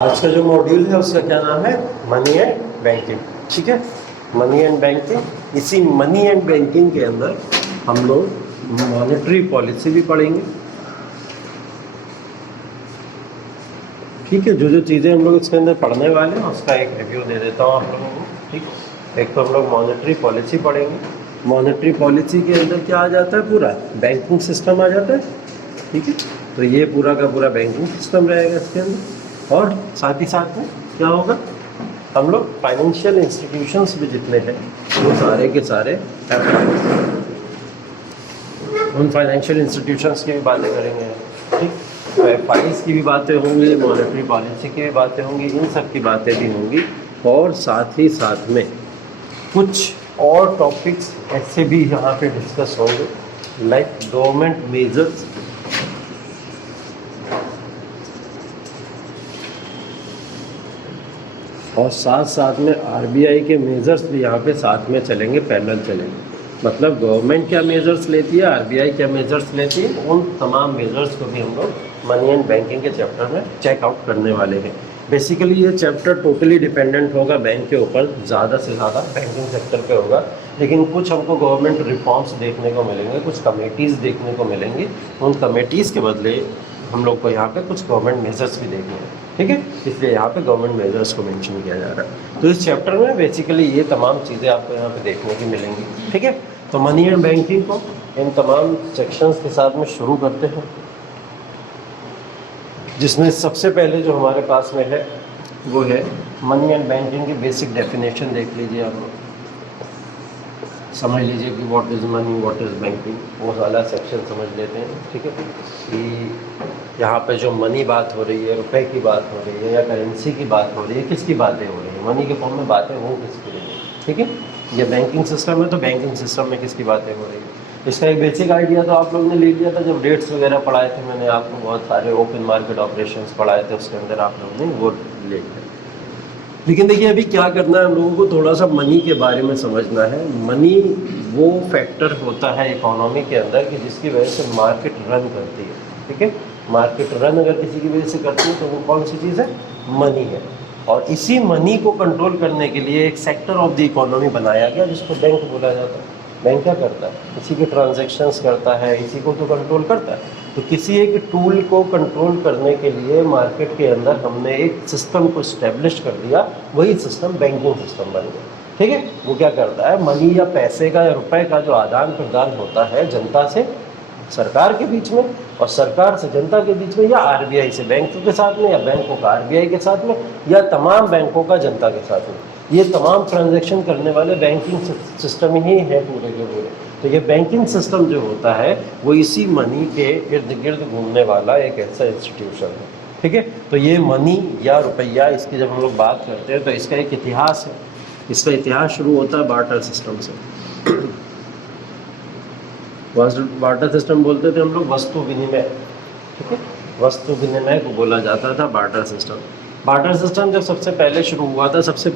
आज का जो मॉड्यूल है उसका क्या नाम है? Money and banking. ठीक है, मनी एंड बैंकिंग। इसी मनी एंड बैंकिंग के अंदर हम लोग मॉनेटरी पॉलिसी भी पढ़ेंगे। ठीक है, जो जो चीज़ें हम लोग इसके अंदर पढ़ने वाले हैं उसका एक रिव्यू दे देता हूँ आप लोगों को। ठीक, एक तो हम लोग मॉनेटरी पॉलिसी पढ़ेंगे। मॉनेटरी पॉलिसी के अंदर क्या आ जाता है? पूरा बैंकिंग सिस्टम आ जाता है। ठीक है, तो ये पूरा का पूरा बैंकिंग सिस्टम रहेगा इसके अंदर। और साथ ही साथ में क्या होगा, हम लोग फाइनेंशियल इंस्टीट्यूशंस भी जितने हैं वो सारे के सारे उन फाइनेंशियल इंस्टीट्यूशंस की भी बातें करेंगे। ठीक, तो एफआईज की भी बातें होंगी, मॉनेटरी पॉलिसी की भी बातें होंगी, इन सब की बातें भी होंगी। और साथ ही साथ में कुछ और टॉपिक्स ऐसे भी यहाँ पे डिस्कस होंगे, लाइक गवर्नमेंट मेजर्स, और साथ साथ में आरबीआई के मेजर्स भी यहाँ पे साथ में चलेंगे, पैरेलल चलेंगे। मतलब गवर्नमेंट क्या मेजर्स लेती है, आरबीआई क्या मेजर्स लेती है, उन तमाम मेजर्स को भी हम लोग मनी एंड बैंकिंग के चैप्टर में चेकआउट करने वाले हैं। बेसिकली ये चैप्टर टोटली डिपेंडेंट होगा बैंक के ऊपर, ज़्यादा से ज़्यादा बैंकिंग सेक्टर पे होगा, लेकिन कुछ हमको गवर्नमेंट रिफॉर्म्स देखने को मिलेंगे, कुछ कमेटीज़ देखने को मिलेंगी। उन कमेटीज़ के बदले हम लोग को यहाँ पे कुछ गवर्नमेंट मेजर्स भी देखने हैं। ठीक है, इसलिए यहाँ पे गवर्नमेंट मेजर्स को मेंशन किया जा रहा है। तो इस चैप्टर में बेसिकली ये तमाम चीज़ें आपको यहाँ पे देखने की मिलेंगी। ठीक है, तो मनी एंड बैंकिंग को इन तमाम सेक्शंस के साथ में शुरू करते हैं, जिसमें सबसे पहले जो हमारे पास में है वो है मनी एंड बैंकिंग की बेसिक डेफिनेशन। देख लीजिए आप लोग, समझ लीजिए कि what is money, what is banking, वो वाला सेक्शन समझ लेते हैं। ठीक है, कि यहाँ पे जो मनी बात हो रही है, रुपए की बात हो रही है या करेंसी की बात हो रही है, किसकी बातें हो रही है, मनी के फॉर्म में बातें हो किसकी रही है। ठीक है, ये बैंकिंग सिस्टम है, तो बैंकिंग सिस्टम में किसकी बातें हो रही है, इसका एक बेसिक आइडिया तो आप लोगों ने ले लिया था जब रेट्स वगैरह पढ़ाए थे। मैंने आपको बहुत सारे ओपन मार्केट ऑपरेशंस पढ़ाए थे, उसके अंदर आप लोगों ने वो ले लिया। लेकिन देखिए अभी क्या करना है, हम लोगों को थोड़ा सा मनी के बारे में समझना है। मनी वो फैक्टर होता है इकोनॉमी के अंदर कि जिसकी वजह से मार्केट रन करती है। ठीक है, मार्केट रन अगर किसी की वजह से करती है तो वो कौन सी चीज़ है? मनी है। और इसी मनी को कंट्रोल करने के लिए एक सेक्टर ऑफ द इकोनॉमी बनाया गया जिसको बैंक बोला जाता है। बैंक क्या करता है? इसी के ट्रांजैक्शंस करता है, इसी को तो कंट्रोल करता है। तो किसी एक टूल को कंट्रोल करने के लिए मार्केट के अंदर हमने एक सिस्टम को इस्टेब्लिश कर दिया, वही सिस्टम बैंकिंग सिस्टम बन गया। ठीक है, वो क्या करता है? मनी या पैसे का या रुपए का जो आदान प्रदान होता है जनता से सरकार के बीच में, और सरकार से जनता के बीच में, या आरबीआई से बैंकों के साथ में, या बैंकों का आरबीआई के साथ में, या तमाम बैंकों का जनता के साथ में, ये तमाम ट्रांजैक्शन करने वाले बैंकिंग सिस्टम ही है पूरे के पूरे। तो ये बैंकिंग सिस्टम जो होता है वो इसी मनी के इर्द गिर्द घूमने वाला एक ऐसा इंस्टीट्यूशन है। ठीक है, तो ये मनी या रुपया, इसकी जब हम लोग बात करते हैं तो इसका एक इतिहास है। इसका इतिहास शुरू होता है बार्टर सिस्टम से। बार्टर सिस्टम बोलते थे हम लोग वस्तु विनिमय। ठीक है, वस्तु विनिमय को बोला जाता था बार्टर सिस्टम। बार्टर सिस्टम जब सबसे पहले शुरू हुआ था, सबसे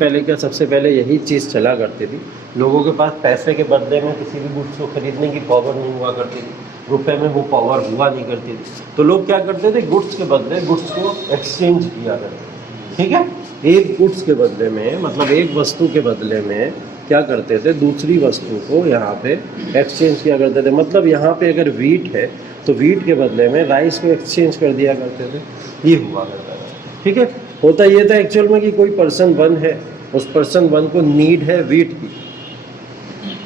पहले यही चीज़ चला करती थी। लोगों के पास पैसे के बदले में किसी भी गुड्स को खरीदने की पावर नहीं हुआ करती थी, रुपए में वो पावर हुआ नहीं करती थी। तो लोग क्या करते थे? गुड्स के बदले गुड्स को एक्सचेंज किया करते थे। ठीक है, एक गुड्स के बदले में, मतलब एक वस्तु के बदले में क्या करते थे? दूसरी वस्तु को यहाँ पे एक्सचेंज किया करते थे। मतलब यहाँ पे अगर वीट है तो वीट के बदले में राइस को एक्सचेंज कर दिया करते थे, ये हुआ करता था। ठीक है, होता ये था एक्चुअल में कि कोई पर्सन वन है, उस पर्सन वन को नीड है वीट की।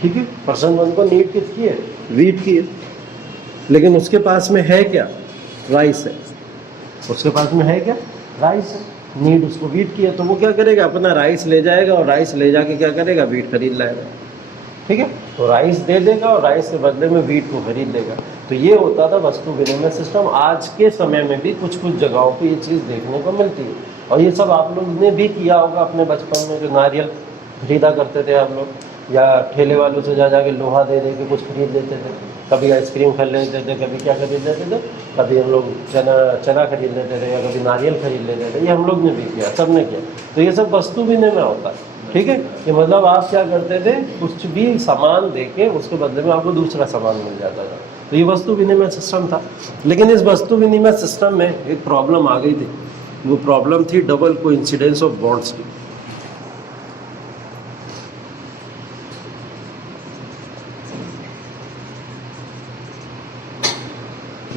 ठीक है, पर्सन वन को नीड किसकी है? वीट की है। लेकिन उसके पास में है क्या? राइस है। उसके पास में है क्या? राइस है। नीड उसको वीट की है, तो वो क्या करेगा? अपना राइस ले जाएगा और राइस ले जाके क्या करेगा? वीट खरीद लाएगा। ठीक है, तो राइस दे देगा और राइस के बदले में वीट को खरीद लेगा। तो ये होता था वस्तु विनिमय सिस्टम। आज के समय में भी कुछ कुछ जगहों पे ये चीज़ देखने को मिलती है, और ये सब आप लोग ने भी किया होगा अपने बचपन में। जो नारियल खरीदा करते थे आप लोग, या ठेले वालों से जा जाके लोहा दे दे के कुछ खरीद लेते थे। कभी आइसक्रीम खरीद लेते थे, कभी क्या खरीद लेते थे, कभी हम लोग चना खरीद लेते थे, या कभी नारियल खरीद लेते थे। ये हम लोग ने भी किया, सब ने किया। तो ये सब वस्तु विनिमय होता है। ठीक है, कि मतलब आप क्या करते थे? कुछ भी सामान दे के उसके बदले में आपको दूसरा सामान मिल जाता था। तो ये वस्तु विनिमय सिस्टम था। लेकिन इस वस्तु विनिमय सिस्टम में एक प्रॉब्लम आ गई थी। वो प्रॉब्लम थी डबल कोइंसिडेंस ऑफ बॉन्ड्स की।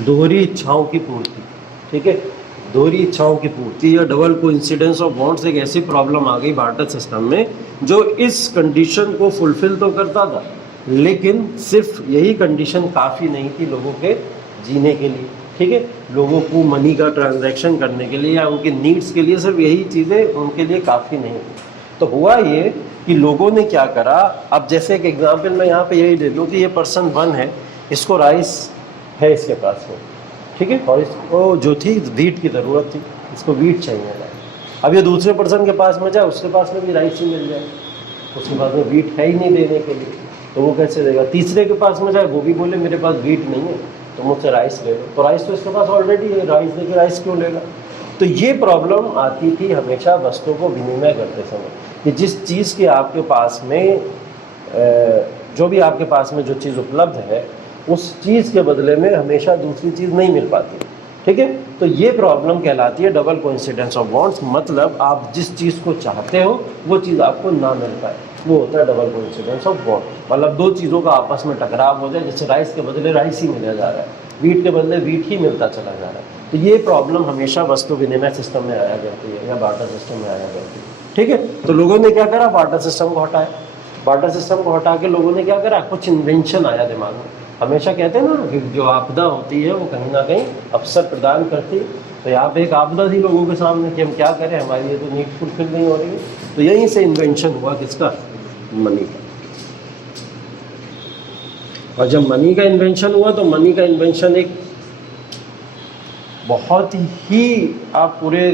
दोहरी इच्छाओं की पूर्ति, ठीक है, दोहरी इच्छाओं की पूर्ति या डबल कोइंसिडेंस ऑफ बॉन्ड्स एक ऐसी प्रॉब्लम आ गई बार्टर सिस्टम में जो इस कंडीशन को फुलफिल तो करता था, लेकिन सिर्फ यही कंडीशन काफ़ी नहीं थी लोगों के जीने के लिए, ठीक है, लोगों को मनी का ट्रांजैक्शन करने के लिए या उनके नीड्स के लिए सिर्फ यही चीज़ें उनके लिए काफ़ी नहीं थी। तो हुआ ये कि लोगों ने क्या करा, अब जैसे एक एग्जाम्पल मैं यहाँ पे यही दे दूँ कि ये पर्सन 1 है, इसको राइस है इसके पास में, ठीक है, और इसको जो थी वीट की ज़रूरत थी, इसको वीट चाहिए था। अब ये दूसरे पर्सन के पास में जाए, उसके पास में भी राइस ही मिल जाए, उसके पास में वीट है ही नहीं देने के लिए, तो वो कैसे देगा। तीसरे के पास में जाए, वो भी बोले मेरे पास वीट नहीं है, तो मुझसे राइस ले लो, तो राइस तो इसके पास ऑलरेडी है, राइस देके राइस क्यों लेगा। तो ये प्रॉब्लम आती थी हमेशा वस्तुओं को विनिमय करते समय कि जिस चीज़ के आपके पास में जो भी आपके पास में जो चीज़ उपलब्ध है उस चीज़ के बदले में हमेशा दूसरी चीज़ नहीं मिल पाती, ठीक है। तो ये प्रॉब्लम कहलाती है डबल कोइंसिडेंस ऑफ बॉन्ड्स, मतलब आप जिस चीज़ को चाहते हो वो चीज़ आपको ना मिल पाए, वो होता है डबल कोइंसिडेंस ऑफ बॉन्ड। मतलब दो चीज़ों का आपस में टकराव हो जाए, जैसे राइस के बदले राइस ही मिला जा रहा है, वीट के बदले वीट ही मिलता चला जा रहा है। तो ये प्रॉब्लम हमेशा वस्तु विनिमय सिस्टम में आया करती है या बार्टर सिस्टम में आया करती है, ठीक है। तो लोगों ने क्या करा, बार्टर सिस्टम को हटाया। बार्टर सिस्टम को हटा के लोगों ने क्या करा, कुछ इन्वेंशन आया दिमाग में। हमेशा कहते हैं ना कि जो आपदा होती है वो कहीं ना कहीं अवसर प्रदान करती है। तो यहाँ पे एक आपदा थी लोगों के सामने कि हम क्या करें, हमारी ये तो नीड फुलफिल नहीं हो रही है। तो यहीं से इन्वेंशन हुआ किसका, मनी का। और जब मनी का इन्वेंशन हुआ तो मनी का इन्वेंशन एक बहुत ही, आप पूरे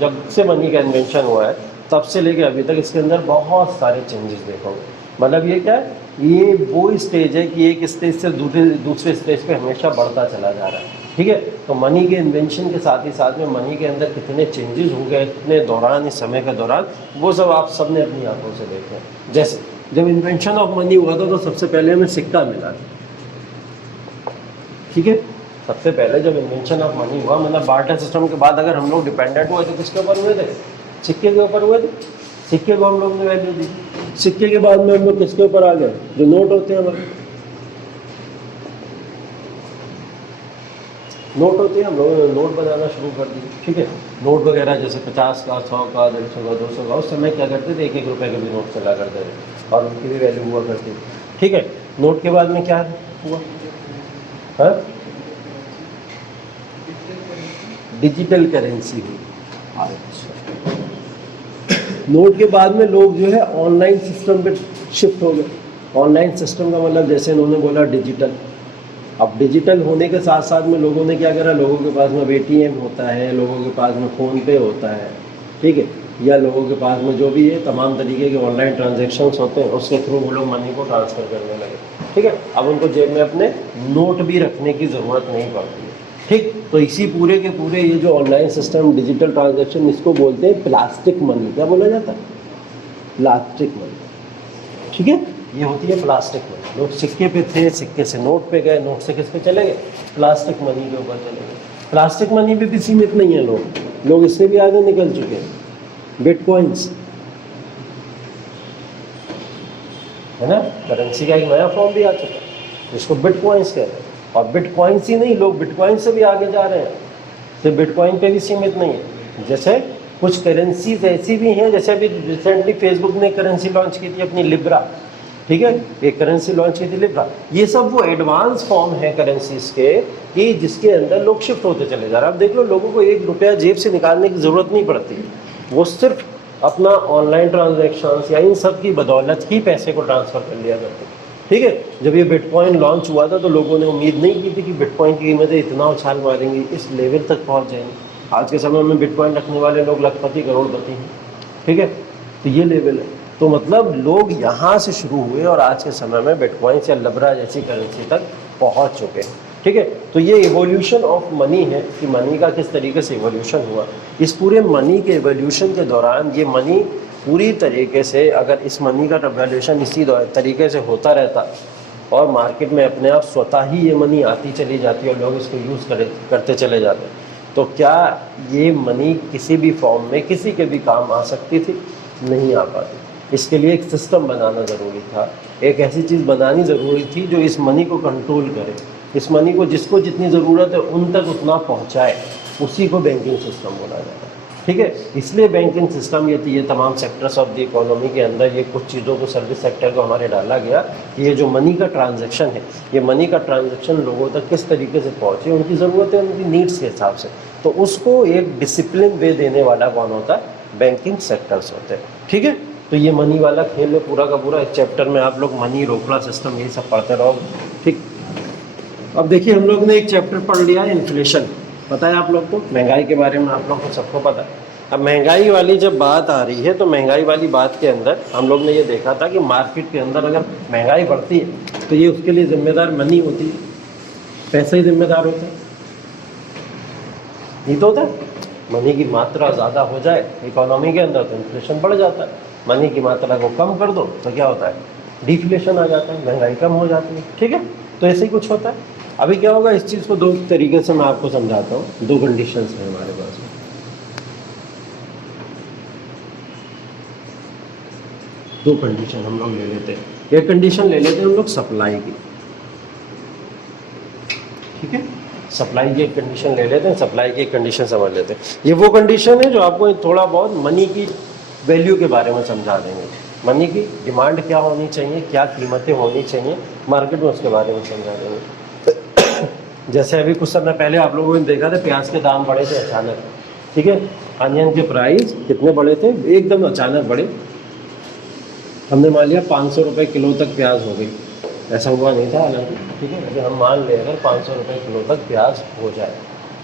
जब से मनी का इन्वेंशन हुआ है तब से लेके अभी तक इसके अंदर बहुत सारे चेंजेस देखोगे। मतलब ये क्या है, ये वो स्टेज है कि एक स्टेज से दूसरे स्टेज पे हमेशा बढ़ता चला जा रहा है, ठीक है। तो मनी के इन्वेंशन के साथ ही साथ में मनी के अंदर कितने चेंजेस हो गए इतने दौरान, इस समय के दौरान, वो सब आप सब ने अपनी आंखों से देखे। जैसे जब इन्वेंशन ऑफ मनी हुआ था तो सबसे पहले हमें सिक्का मिला था, ठीक है। सबसे पहले जब इन्वेंशन ऑफ मनी हुआ, मतलब बार्टर सिस्टम के बाद अगर हम लोग डिपेंडेंट हुए तो किसके ऊपर हुए थे, सिक्के के ऊपर हुए थे। सिक्के को हम लोग ने वैल्यू दी। सिक्के के बाद में हम लोग किसके ऊपर आ गए, जो नोट होते हैं हमारे, नोट होते हैं, हम लोगों ने नोट बनाना शुरू कर दिए, ठीक है। नोट वगैरह जैसे 50 का, 100 का, 150 का, 200 का, उस समय क्या करते थे, 1-1 रुपए के भी नोट चला करते थे और उनकी भी वैल्यू हुआ करती थी, ठीक है। नोट के बाद में क्या हुआ, हाँ, डिजिटल करेंसी हुई। अच्छा, नोट के बाद में लोग जो है ऑनलाइन सिस्टम पे शिफ्ट हो गए। ऑनलाइन सिस्टम का मतलब जैसे इन्होंने बोला डिजिटल। अब डिजिटल होने के साथ साथ में लोगों ने क्या करा, लोगों के पास में ATM होता है, लोगों के पास में फ़ोन पे होता है, ठीक है, या लोगों के पास में जो भी है तमाम तरीके के ऑनलाइन ट्रांजेक्शन्स होते हैं, उसके थ्रू वो लोग मनी को ट्रांसफ़र करने लगे, ठीक है। अब उनको जेब में अपने नोट भी रखने की ज़रूरत नहीं पड़ती है, ठीक। तो इसी पूरे के पूरे ये जो ऑनलाइन सिस्टम डिजिटल ट्रांजैक्शन, इसको बोलते हैं प्लास्टिक मनी। क्या बोला जाता है, प्लास्टिक मनी, ठीक है। ये होती है प्लास्टिक मनी। लोग सिक्के पे थे, सिक्के से नोट पे गए, नोट से किस पे चले गए, प्लास्टिक मनी के ऊपर चले गए। प्लास्टिक मनी भी सीमित नहीं है, लोग इससे भी आगे निकल चुके हैं। बिटकॉइंस है ना, करेंसी का एक नया फॉर्म भी आ चुका है, इसको बिटकॉइंस कहते हैं। और बिटकॉइंस ही नहीं, लोग बिटकॉइन से भी आगे जा रहे हैं, सिर्फ बिटकॉइन पे भी सीमित नहीं है। जैसे कुछ करेंसीज ऐसी भी हैं, जैसे अभी रिसेंटली फेसबुक ने करेंसी लॉन्च की थी अपनी लिब्रा, ठीक है, एक करेंसी लॉन्च की थी लिब्रा। ये सब वो एडवांस फॉर्म है करेंसीज के कि जिसके अंदर लोग शिफ्ट होते चले जा रहे हैं। अब देख लो, लोगों को 1 रुपया जेब से निकालने की ज़रूरत नहीं पड़ती, वो सिर्फ अपना ऑनलाइन ट्रांजेक्शन्स या इन सब की बदौलत ही पैसे को ट्रांसफ़र कर लिया करते, ठीक है। जब ये बिटकॉइन लॉन्च हुआ था तो लोगों ने उम्मीद नहीं की थी कि बिटकॉइन की कीमतें इतना उछाल मारेंगी, इस लेवल तक पहुंच जाएंगी। आज के समय में बिटकॉइन रखने वाले लोग लखपति करोड़पति हैं, ठीक है। तो ये लेवल है। तो मतलब लोग यहाँ से शुरू हुए और आज के समय में बिटकॉइंस या लिब्रा जैसी करेंसी तक पहुँच चुके हैं, ठीक है। तो ये इवोल्यूशन ऑफ मनी है कि मनी का किस तरीके से इवोल्यूशन हुआ। इस पूरे मनी के इवोल्यूशन के दौरान ये मनी पूरी तरीके से, अगर इस मनी का वैल्यूएशन इसी तरीके से होता रहता और मार्केट में अपने आप स्वतः ही ये मनी आती चली जाती और लोग इसको यूज़ करते चले जाते, तो क्या ये मनी किसी भी फॉर्म में किसी के भी काम आ सकती थी? नहीं आ पाती। इसके लिए एक सिस्टम बनाना ज़रूरी था, एक ऐसी चीज़ बनानी ज़रूरी थी जो इस मनी को कंट्रोल करे, इस मनी को जिसको जितनी ज़रूरत है उन तक उतना पहुंचाए, उसी को बैंकिंग सिस्टम बोला जाता है। ठीक है, इसलिए बैंकिंग सिस्टम ये तमाम सेक्टर्स ऑफ द इकोनॉमी के अंदर ये कुछ चीज़ों को, सर्विस सेक्टर को हमारे डाला गया कि ये जो मनी का ट्रांजैक्शन है, ये मनी का ट्रांजैक्शन लोगों तक किस तरीके से पहुँचे, उनकी ज़रूरतें, उनकी नीड्स के हिसाब से, तो उसको एक डिसिप्लिन वे देने वाला कौन होता है? बैंकिंग सेक्टर्स होते हैं। ठीक है, तो ये मनी वाला खेल है पूरा का पूरा। एक चैप्टर में आप लोग मनी, रोकड़ा सिस्टम, यही सब पढ़ते रहो। ठीक, अब देखिए हम लोग ने एक चैप्टर पढ़ लिया इन्फ्लेशन, पता है आप लोग को, महंगाई के बारे में आप लोग को सबको पता है। अब महंगाई वाली जब बात आ रही है तो महंगाई वाली बात के अंदर हम लोग ने ये देखा था कि मार्केट के अंदर अगर महंगाई बढ़ती है तो ये उसके लिए जिम्मेदार मनी होती है, पैसा ही जिम्मेदार होता है, नहीं तो होता है। मनी की मात्रा ज़्यादा हो जाए इकोनॉमी के अंदर तो इन्फ्लेशन बढ़ जाता है, मनी की मात्रा को कम कर दो तो क्या होता है? डिफ्लेशन आ जाता है, महंगाई कम हो जाती है। ठीक है, तो ऐसे ही कुछ होता है। अभी क्या होगा, इस चीज़ को दो तरीके से मैं आपको समझाता हूँ। दो कंडीशंस हैं हमारे पास में, दो कंडीशन हम लोग ले लेते हैं। एक कंडीशन ले लेते हैं हम लोग सप्लाई की, ठीक है, सप्लाई की एक कंडीशन ले लेते हैं, सप्लाई की एक कंडीशन समझ लेते हैं। ये वो कंडीशन है जो आपको थोड़ा बहुत मनी की वैल्यू के बारे में समझा देंगे। मनी की डिमांड क्या होनी चाहिए, क्या कीमतें होनी चाहिए मार्केट में, उसके बारे में समझा देंगे। जैसे अभी कुछ समय पहले आप लोगों ने देखा था प्याज के दाम बढ़े थे अचानक, ठीक है, अनियन के प्राइस कितने बढ़े थे, एकदम अचानक बढ़े। हमने मान लिया 500 रुपये किलो तक प्याज हो गई, ऐसा हुआ नहीं था हालांकि, ठीक है, लेकिन हम मान ले अगर 500 रुपये किलो तक प्याज हो जाए,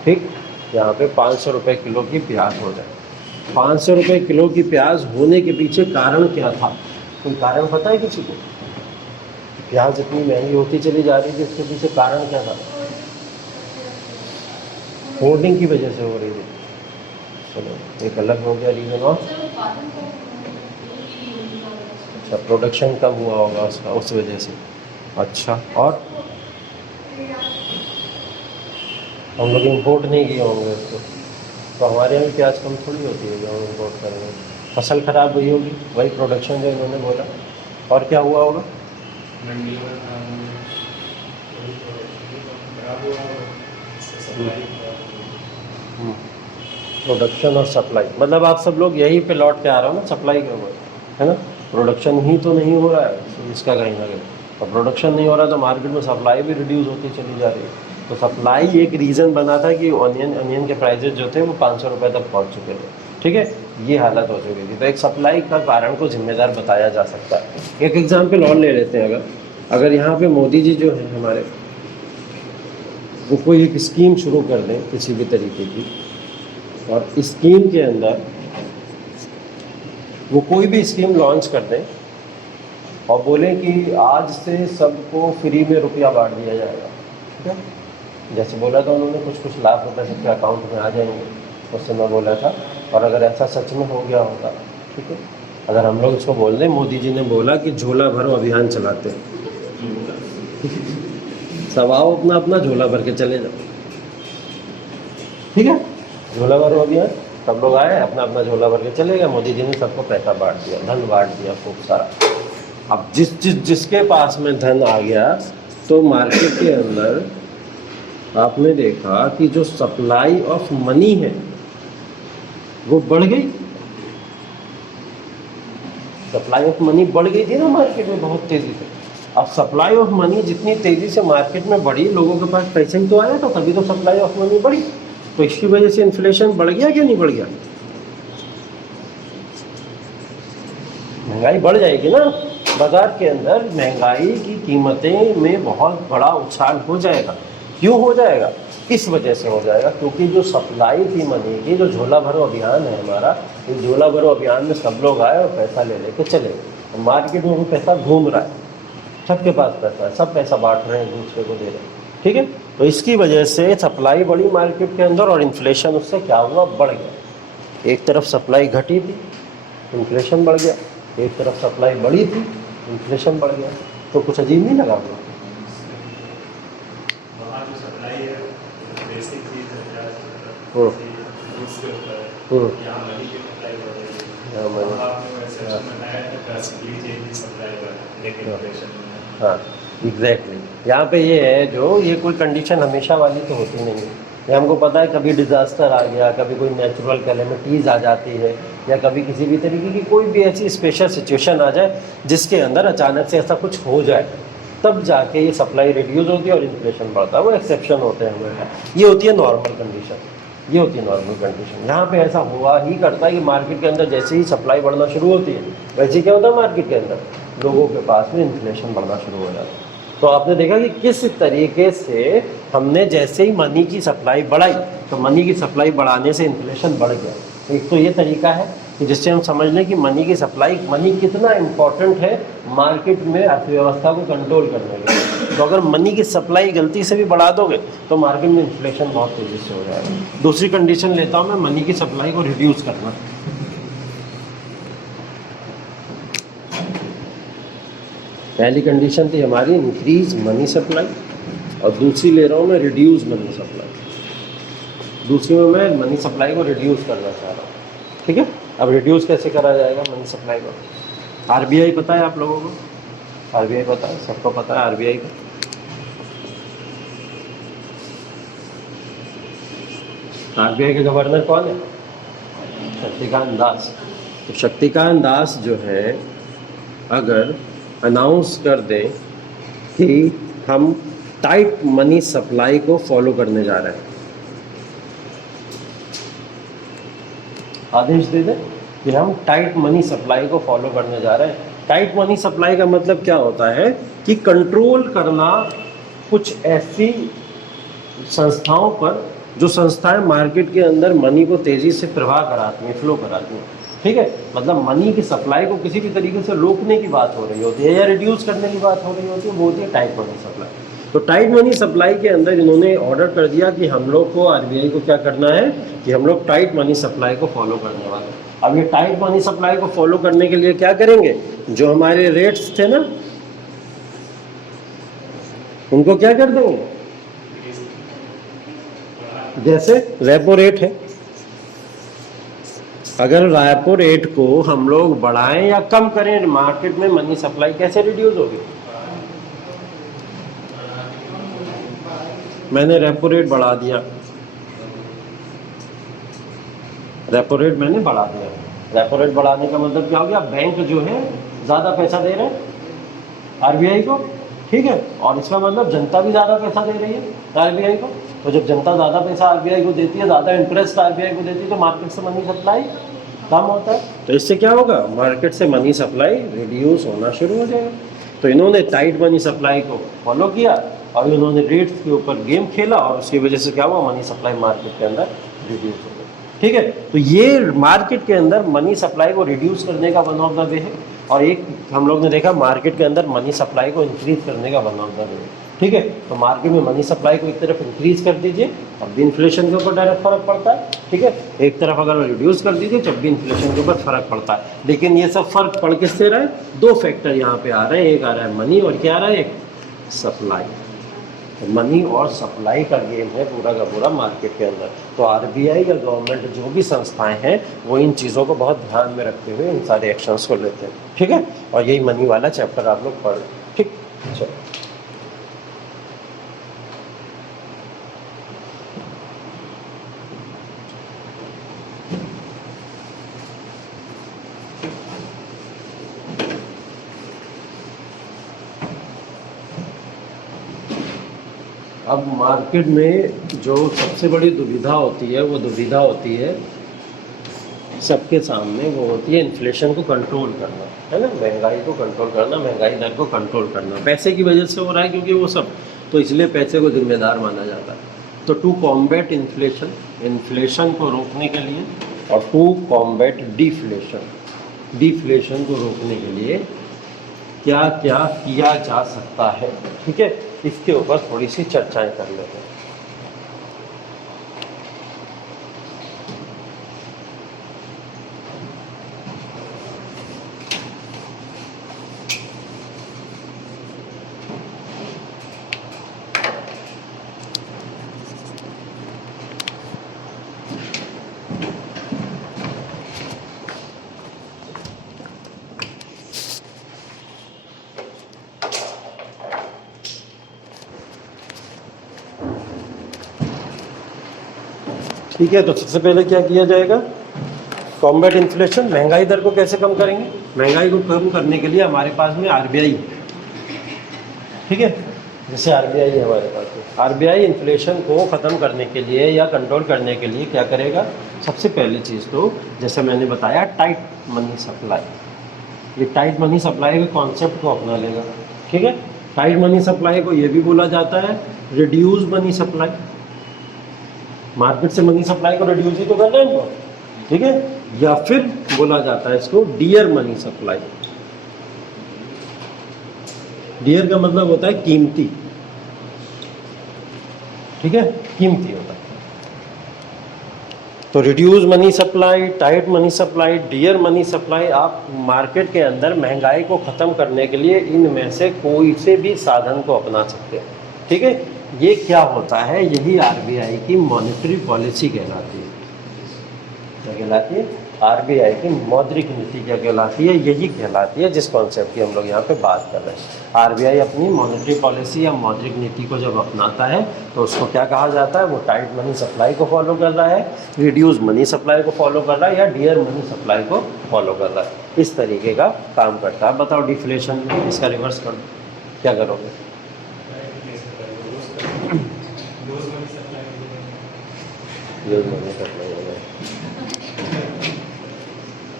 ठीक, यहाँ पे 500 रुपये किलो की प्याज हो जाए। 500 रुपये किलो की प्याज होने के पीछे कारण क्या था? कोई कारण पता है किसी को? प्याज इतनी महंगी होती चली जा रही थी, इसके पीछे कारण क्या था? होर्डिंग की वजह से हो रही थी। चलो एक अलग हो गया रीज़न। और अच्छा, प्रोडक्शन कम हुआ होगा उसका, उस वजह से। अच्छा, और हम लोग इंपोर्ट नहीं किए होंगे उसको, तो हमारे यहाँ भी प्याज कम थोड़ी होती है जो हम इंपोर्ट करेंगे। फसल ख़राब हुई होगी, वही प्रोडक्शन जो इन्होंने बोला। और क्या हुआ होगा? प्रोडक्शन और सप्लाई, मतलब आप सब लोग यही पे लौट के आ रहे हो ना, सप्लाई के ऊपर, है ना। प्रोडक्शन ही तो नहीं हो रहा है इसका कहीं ना कहीं, और प्रोडक्शन नहीं हो रहा तो मार्केट में सप्लाई भी रिड्यूस होती चली जा रही है। तो सप्लाई एक रीज़न बना था कि अनियन के प्राइजेज जो थे वो 500 रुपये तक पहुंच चुके थे, ठीक है, ये हालत हो चुकी थी। तो एक सप्लाई का कारण को जिम्मेदार बताया जा सकता है। एक एग्जाम्पल और ले लेते हैं, अगर यहाँ पे मोदी जी जो है हमारे, वो कोई एक स्कीम शुरू कर दें किसी भी तरीके की, और स्कीम के अंदर वो कोई भी स्कीम लॉन्च कर दें और बोलें कि आज से सबको फ्री में रुपया बांट दिया जाएगा, ठीक है, जैसे बोला था उन्होंने, कुछ लाख रुपए सबके अकाउंट में आ जाएंगे, उस समय बोला था। और अगर ऐसा सच में हो गया होता, ठीक है, अगर हम लोग इसको बोल दें, मोदी जी ने बोला कि झोला भरो अभियान चलाते हैं, सब आओ अपना अपना झोला भर के चले जाओ, ठीक है, झोला भरो अभियान, सब लोग आए अपना अपना झोला भर के चले गए, मोदी जी ने सबको पैसा बांट दिया, धन बांट दिया खूब सारा। अब जिसके पास में धन आ गया, तो मार्केट के अंदर आपने देखा कि जो सप्लाई ऑफ मनी है वो बढ़ गई, सप्लाई ऑफ मनी बढ़ गई थी ना मार्केट में बहुत तेजी से। अब सप्लाई ऑफ मनी जितनी तेजी से मार्केट में बढ़ी, लोगों के पास पैसा ही तो आया था, तभी तो सप्लाई ऑफ मनी बढ़ी। तो इसकी वजह से इन्फ्लेशन बढ़ गया क्या नहीं बढ़ गया? महंगाई बढ़ जाएगी ना, बाजार के अंदर महंगाई की कीमतें में बहुत बड़ा उछाल हो जाएगा। क्यों हो जाएगा? इस वजह से हो जाएगा क्योंकि जो सप्लाई थी मनी की, जो झोला भरो अभियान है हमारा, इस झोला भरो अभियान में सब लोग आए और पैसा ले लेके चले गए। मार्केट में वो पैसा घूम रहा है, सबके पास पैसा है, सब पैसा बांट रहे हैं, दूसरे को दे रहे हैं, ठीक है। तो इसकी वजह से सप्लाई बढ़ी मार्केट के अंदर और इन्फ्लेशन उससे क्या हुआ, बढ़ गया। एक तरफ सप्लाई घटी थी, इन्फ्लेशन बढ़ गया, एक तरफ सप्लाई बढ़ी थी, इन्फ्लेशन बढ़ गया। तो कुछ अजीब नहीं लगा हुआ? हम्म, रूट्स के ऊपर है, हम्म, यहाँ मनी की सप्लाई बढ़ रही है। हाँ, और मैंने, आपने हाँ, सेक्शन बनाया है ड्रास्टिकली चेंज इन सप्लाई बढ़ रहा है, लेकिन हाँ, इन्फ्लेशन में हाँ, एग्जैक्टली। यहाँ पे ये है जो ये कोई कंडीशन हमेशा वाली तो होती नहीं है। ये हमको पता है कभी डिज़ास्टर आ गया, कभी कोई नेचुरल कैलेमिटीज़ आ जाती है, या कभी किसी भी तरीके की कोई भी ऐसी स्पेशल सिचुएशन आ जाए जिसके अंदर अचानक से ऐसा कुछ हो जाए, तब जाके ये सप्लाई रिड्यूस होती है और इन्फ्लेशन बढ़ता है। वो एक्सेप्शन होते हैं हमेशा, ये होती है नॉर्मल कंडीशन, ये होती है नॉर्मल कंडीशन। यहाँ पे ऐसा हुआ ही करता है कि मार्केट के अंदर जैसे ही सप्लाई बढ़ना शुरू होती है, वैसे ही क्या होता है मार्केट के अंदर लोगों के पास में इन्फ्लेशन बढ़ना शुरू हो जाता है। तो आपने देखा कि किस तरीके से हमने जैसे ही मनी की सप्लाई बढ़ाई, तो मनी की सप्लाई बढ़ाने से इन्फ्लेशन बढ़ गया। एक तो ये तरीका है कि जिससे हम समझ लें कि मनी की सप्लाई, मनी कितना इम्पॉर्टेंट है मार्केट में अर्थव्यवस्था को कंट्रोल करने के लिए। तो अगर मनी की सप्लाई गलती से भी बढ़ा दोगे तो मार्केट में इन्फ्लेशन बहुत तेज़ी से हो जाएगा। दूसरी कंडीशन लेता हूँ मैं, मनी की सप्लाई को रिड्यूस करना। पहली कंडीशन थी हमारी इंक्रीज मनी सप्लाई, और दूसरी ले रहा हूँ मैं रिड्यूस मनी सप्लाई। दूसरी में मैं मनी सप्लाई को रिड्यूस करना चाह रहा हूँ। ठीक है, अब रिड्यूस कैसे करा जाएगा मनी सप्लाई को? आरबीआई पता है आप लोगों को? आरबीआई पता है, सबको पता है आरबीआई का। आरबीआई के गवर्नर कौन है? शक्तिकांत दास। तो शक्तिकांत दास जो है, अगर अनाउंस कर दें कि हम टाइट मनी सप्लाई को फॉलो करने जा रहे हैं, आदेश दे दें कि हम टाइट मनी सप्लाई को फॉलो करने जा रहे हैं। टाइट मनी सप्लाई का मतलब क्या होता है कि कंट्रोल करना कुछ ऐसी संस्थाओं पर जो संस्थाएं मार्केट के अंदर मनी को तेज़ी से प्रवाह कराती हैं, फ्लो कराती हैं। ठीक है, मतलब मनी की सप्लाई को किसी भी तरीके से रोकने की बात हो रही होती है या रिड्यूस करने की बात हो रही होती है, वो होती है टाइट मनी सप्लाई। तो टाइट मनी सप्लाई के अंदर इन्होंने ऑर्डर कर दिया कि हम लोग को, आरबीआई को क्या करना है कि हम लोग टाइट मनी सप्लाई को फॉलो करने वाले हैं। अब ये टाइट मनी सप्लाई को फॉलो करने के लिए क्या करेंगे? जो हमारे रेट्स थे ना, उनको क्या कर देंगे? जैसे रेपो रेट है, अगर रेपो रेट को हम लोग बढ़ाएं या कम करें, मार्केट में मनी सप्लाई कैसे रिड्यूस होगी? मैंने रेपो रेट बढ़ा दिया, रेपो रेट मैंने बढ़ा दिया। रेपो रेट बढ़ाने का मतलब क्या हो गया? बैंक जो है ज़्यादा पैसा दे रहे हैं आरबीआई को, ठीक है, और इसका मतलब जनता भी ज़्यादा पैसा दे रही है आरबीआई को। तो जब जनता ज़्यादा पैसा आरबीआई को देती है, ज़्यादा इंटरेस्ट आरबीआई को देती है, तो मार्केट से मनी सप्लाई कम होता है। तो इससे क्या होगा? मार्केट से मनी सप्लाई रिड्यूस होना शुरू हो जाएगा। तो इन्होंने टाइट मनी सप्लाई को फॉलो किया और इन्होंने रेट्स के ऊपर गेम खेला, और उसकी वजह से क्या हुआ? मनी सप्लाई मार्केट के अंदर रिड्यूस हो गई। ठीक है, तो ये मार्केट के अंदर मनी सप्लाई को रिड्यूस करने का वन ऑफ द वे है, और एक हम लोग ने देखा मार्केट के अंदर मनी सप्लाई को इंक्रीज करने का वन ऑफ द वे है। ठीक है, तो मार्केट में मनी सप्लाई को एक तरफ इंक्रीज कर दीजिए, अब भी इन्फ्लेशन के ऊपर डायरेक्ट फर्क पड़ता है। ठीक है, एक तरफ अगर रिड्यूस कर दीजिए, जब भी इन्फ्लेशन के ऊपर फर्क पड़ता है। लेकिन ये सब फर्क पड़ किससे रहा है? दो फैक्टर यहाँ पे आ रहे हैं, एक आ रहा है मनी और क्या आ रहा है? एक सप्लाई। तो मनी और सप्लाई का गेम है पूरा का पूरा मार्केट के अंदर। तो आरबीआई या गवर्नमेंट जो भी संस्थाएं हैं वो इन चीज़ों को बहुत ध्यान में रखते हुए इन सारे एक्शंस को लेते हैं। ठीक है, और यही मनी वाला चैप्टर आप लोग पढ़। ठीक, चलो। अब मार्केट में जो सबसे बड़ी दुविधा होती है, वो दुविधा होती है सबके सामने, वो होती है इन्फ्लेशन को कंट्रोल करना, है ना, महंगाई को कंट्रोल करना, महंगाई दर को कंट्रोल करना। पैसे की वजह से हो रहा है क्योंकि वो सब, तो इसलिए पैसे को जिम्मेदार माना जाता है। तो टू कॉम्बैट इन्फ्लेशन, इन्फ्लेशन को रोकने के लिए, और टू कॉम्बैट डिफ्लेशन, डिफ्लेशन को रोकने के लिए क्या क्या किया जा सकता है, ठीक है, इसके ऊपर थोड़ी सी चर्चाएं कर लेते हैं। ठीक है, तो सबसे पहले क्या किया जाएगा, कॉम्बैट इन्फ्लेशन, महंगाई दर को कैसे कम करेंगे। महंगाई को कम करने के लिए हमारे पास में आरबीआई, ठीक है, जैसे आरबीआई है हमारे पास में, आरबीआई इन्फ्लेशन को ख़त्म करने के लिए या कंट्रोल करने के लिए क्या करेगा, सबसे पहली चीज़ तो जैसे मैंने बताया टाइट मनी सप्लाई, ये टाइट मनी सप्लाई के कॉन्सेप्ट को अपना लेगा। ठीक है, टाइट मनी सप्लाई को ये भी बोला जाता है रिड्यूस मनी सप्लाई, मार्केट से मनी सप्लाई को रिड्यूस ही तो करना है इनको, ठीक है, या फिर बोला जाता है इसको डियर मनी सप्लाई। डियर का मतलब होता है कीमती, ठीक है, कीमती होता है। तो reduce money supply, tight money supply, dear money supply, आप मार्केट के अंदर महंगाई को ख़त्म करने के लिए इनमें से कोई से भी साधन को अपना सकते हैं। ठीक है, ये क्या होता है, यही आरबीआई की मॉनेटरी पॉलिसी कहलाती है। क्या कहलाती है, आरबीआई की मौद्रिक नीति क्या कहलाती है, यही कहलाती है जिस कॉन्सेप्ट की हम लोग यहाँ पे बात कर रहे हैं। आरबीआई अपनी मॉनेटरी पॉलिसी या मौद्रिक नीति को जब अपनाता है तो उसको क्या कहा जाता है, वो टाइट मनी सप्लाई को फॉलो कर रहा है, रिड्यूस मनी सप्लाई को फॉलो कर रहा है, या डियर मनी सप्लाई को फॉलो कर रहा है, इस तरीके का काम करता है। बताओ डिफ्लेशन में इसका रिवर्स कर क्या करोगे।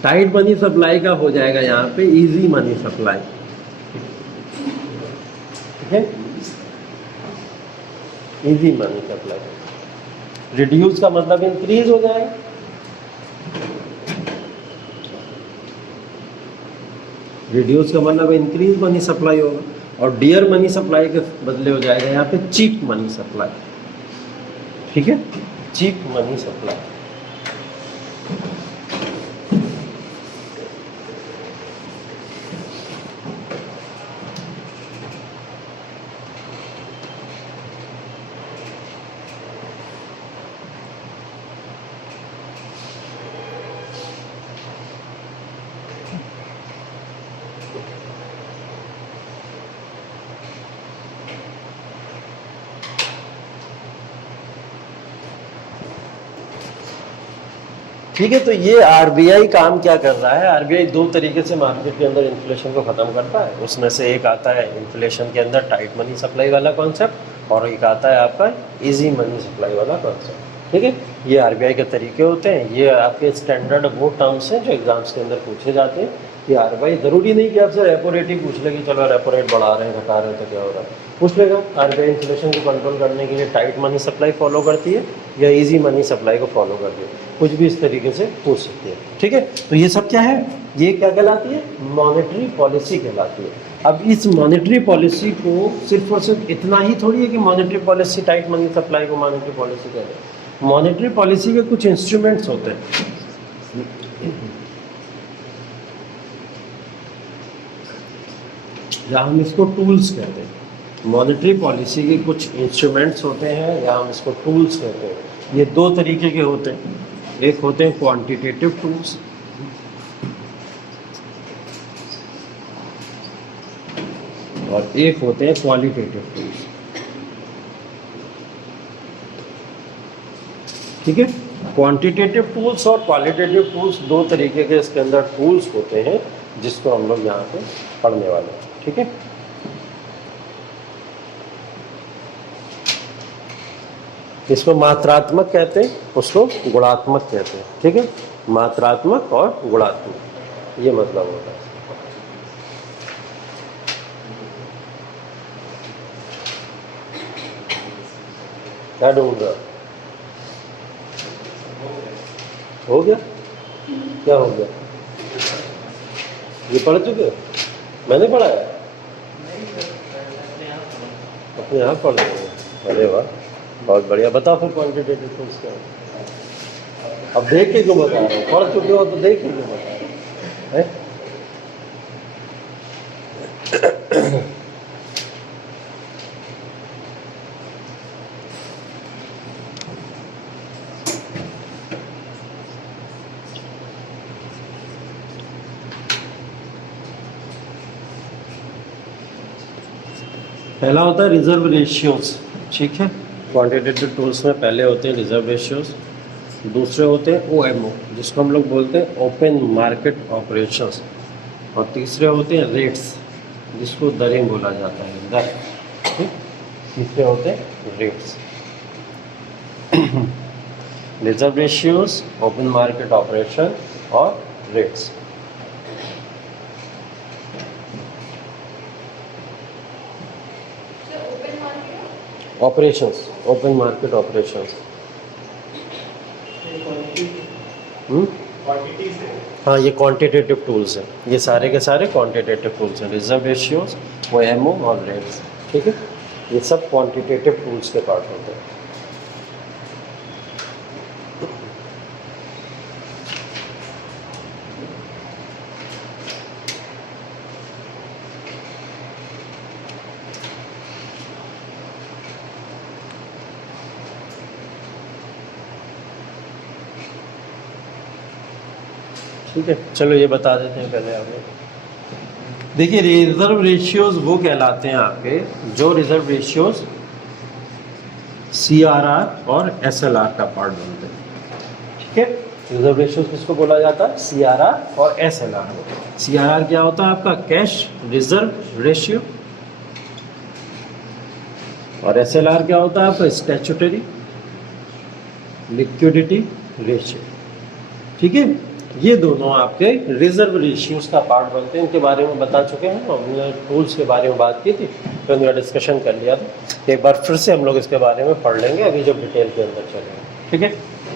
टाइट मनी सप्लाई का हो जाएगा यहाँ पे इजी मनी सप्लाई, ठीक है, इजी मनी सप्लाई। रिड्यूस का मतलब इंक्रीज हो जाएगा, रिड्यूस का मतलब इंक्रीज मनी सप्लाई होगा, और डियर मनी सप्लाई के बदले हो जाएगा यहाँ पे चीप मनी सप्लाई। ठीक है, चीप मनी सप्लाई। ठीक है, तो ये आरबीआई काम क्या कर रहा है, आरबीआई दो तरीके से मार्केट के अंदर इन्फ्लेशन को ख़त्म करता है। उसमें से एक आता है इन्फ्लेशन के अंदर टाइट मनी सप्लाई वाला कॉन्सेप्ट, और एक आता है आपका इजी मनी सप्लाई वाला कॉन्सेप्ट। ठीक है, ये आरबीआई के तरीके होते हैं। ये आपके स्टैंडर्ड वो टर्म्स हैं जो एग्जाम्स के अंदर पूछे जाते हैं कि आरबीआई, ज़रूरी नहीं कि आपसे रेपो रेट ही पूछ ले कि चलो रेपो रेट बढ़ा रहे हैं घटा रहे हैं तो क्या हो रहा है, पूछ लेगा आरबीआई इन्फ्लेशन को कंट्रोल करने के लिए टाइट मनी सप्लाई फॉलो करती है या इजी मनी सप्लाई को फॉलो करती है, कुछ भी इस तरीके से पूछ सकती है। ठीक है, तो ये सब क्या है, ये क्या कहलाती है, मॉनेटरी पॉलिसी कहलाती है। अब इस मॉनेटरी पॉलिसी को सिर्फ और सिर्फ इतना ही थोड़ी है कि monetary policy tight money supply को मॉनेटरी पॉलिसी कहते हैं। मॉनेटरी पॉलिसी के कुछ इंस्ट्रूमेंट्स होते हैं, या हम इसको टूल्स कहते हैं। मॉनेटरी पॉलिसी के कुछ इंस्ट्रूमेंट्स होते हैं या हम इसको टूल्स कहते हैं। ये दो तरीके के होते हैं, एक होते हैं क्वांटिटेटिव टूल्स और एक होते हैं क्वालिटेटिव टूल्स। ठीक है, क्वांटिटेटिव टूल्स और क्वालिटेटिव टूल्स दो तरीके के इसके अंदर टूल्स होते हैं जिसको हम लोग यहाँ पे पढ़ने वाले हैं। ठीक है, इसको मात्रात्मक कहते हैं, उसको गुणात्मक कहते हैं। ठीक है, मात्रात्मक और गुणात्मक, ये मतलब होता है। क्या ढूंढ रहा, हो गया, क्या हो गया, ये पढ़ चुके हो, मैंने पढ़ा है, अपने आप पढ़ रहे हैं। अरे वाह, बहुत बढ़िया। बताओ फिर क्वांटिटेटिव टूल्स क्या है। अब देख के क्यों बता रहा हूँ, पढ़ चुके हो तो देख के क्यों बता रहे हैं। पहला होता है रिजर्व रेशियोज। ठीक है, क्वांटिटेटिव टूल्स में पहले होते हैं रिजर्व रेशियोज, दूसरे होते हैं OMO, जिसको हम लोग बोलते हैं ओपन मार्केट ऑपरेशंस, और तीसरे होते हैं रेट्स, जिसको दरें बोला जाता है, दर। ठीक, तीसरे होते हैं rates. Reserve ratios, open market operation और rates. Operations, open market operations. Quantities है। हाँ, ये क्वांटिटेटिव टूल्स हैं, ये सारे के सारे क्वांटिटेटिव टूल्स हैं। रिजर्व रेशियोज, OMO और रेट्स, ठीक है, ये सब क्वांटिटेटिव टूल्स के पार्ट होते हैं। ठीक है, चलो ये बता देते हैं पहले आपको। देखिए, रिजर्व रेशियोज वो कहलाते हैं आपके, जो रिजर्व रेशियोज CRR और SLR का पार्ट बनते हैं। ठीक है, रिजर्व रेशियोज किसको बोला जाता है? CRR और SLR। CRR क्या होता है आपका? Cash reserve ratio. और SLR क्या होता है आपका? Statutory liquidity ratio. ठीक है, ये दोनों आपके रिजर्व रेशियोज का पार्ट बनते हैं। इनके बारे में बता चुके हैं, हमने टूल्स के बारे में बात की थी, तो इनका डिस्कशन कर लिया था। एक बार फिर से हम लोग इसके बारे में पढ़ लेंगे अभी जब डिटेल के अंदर चलेंगे। ठीक है,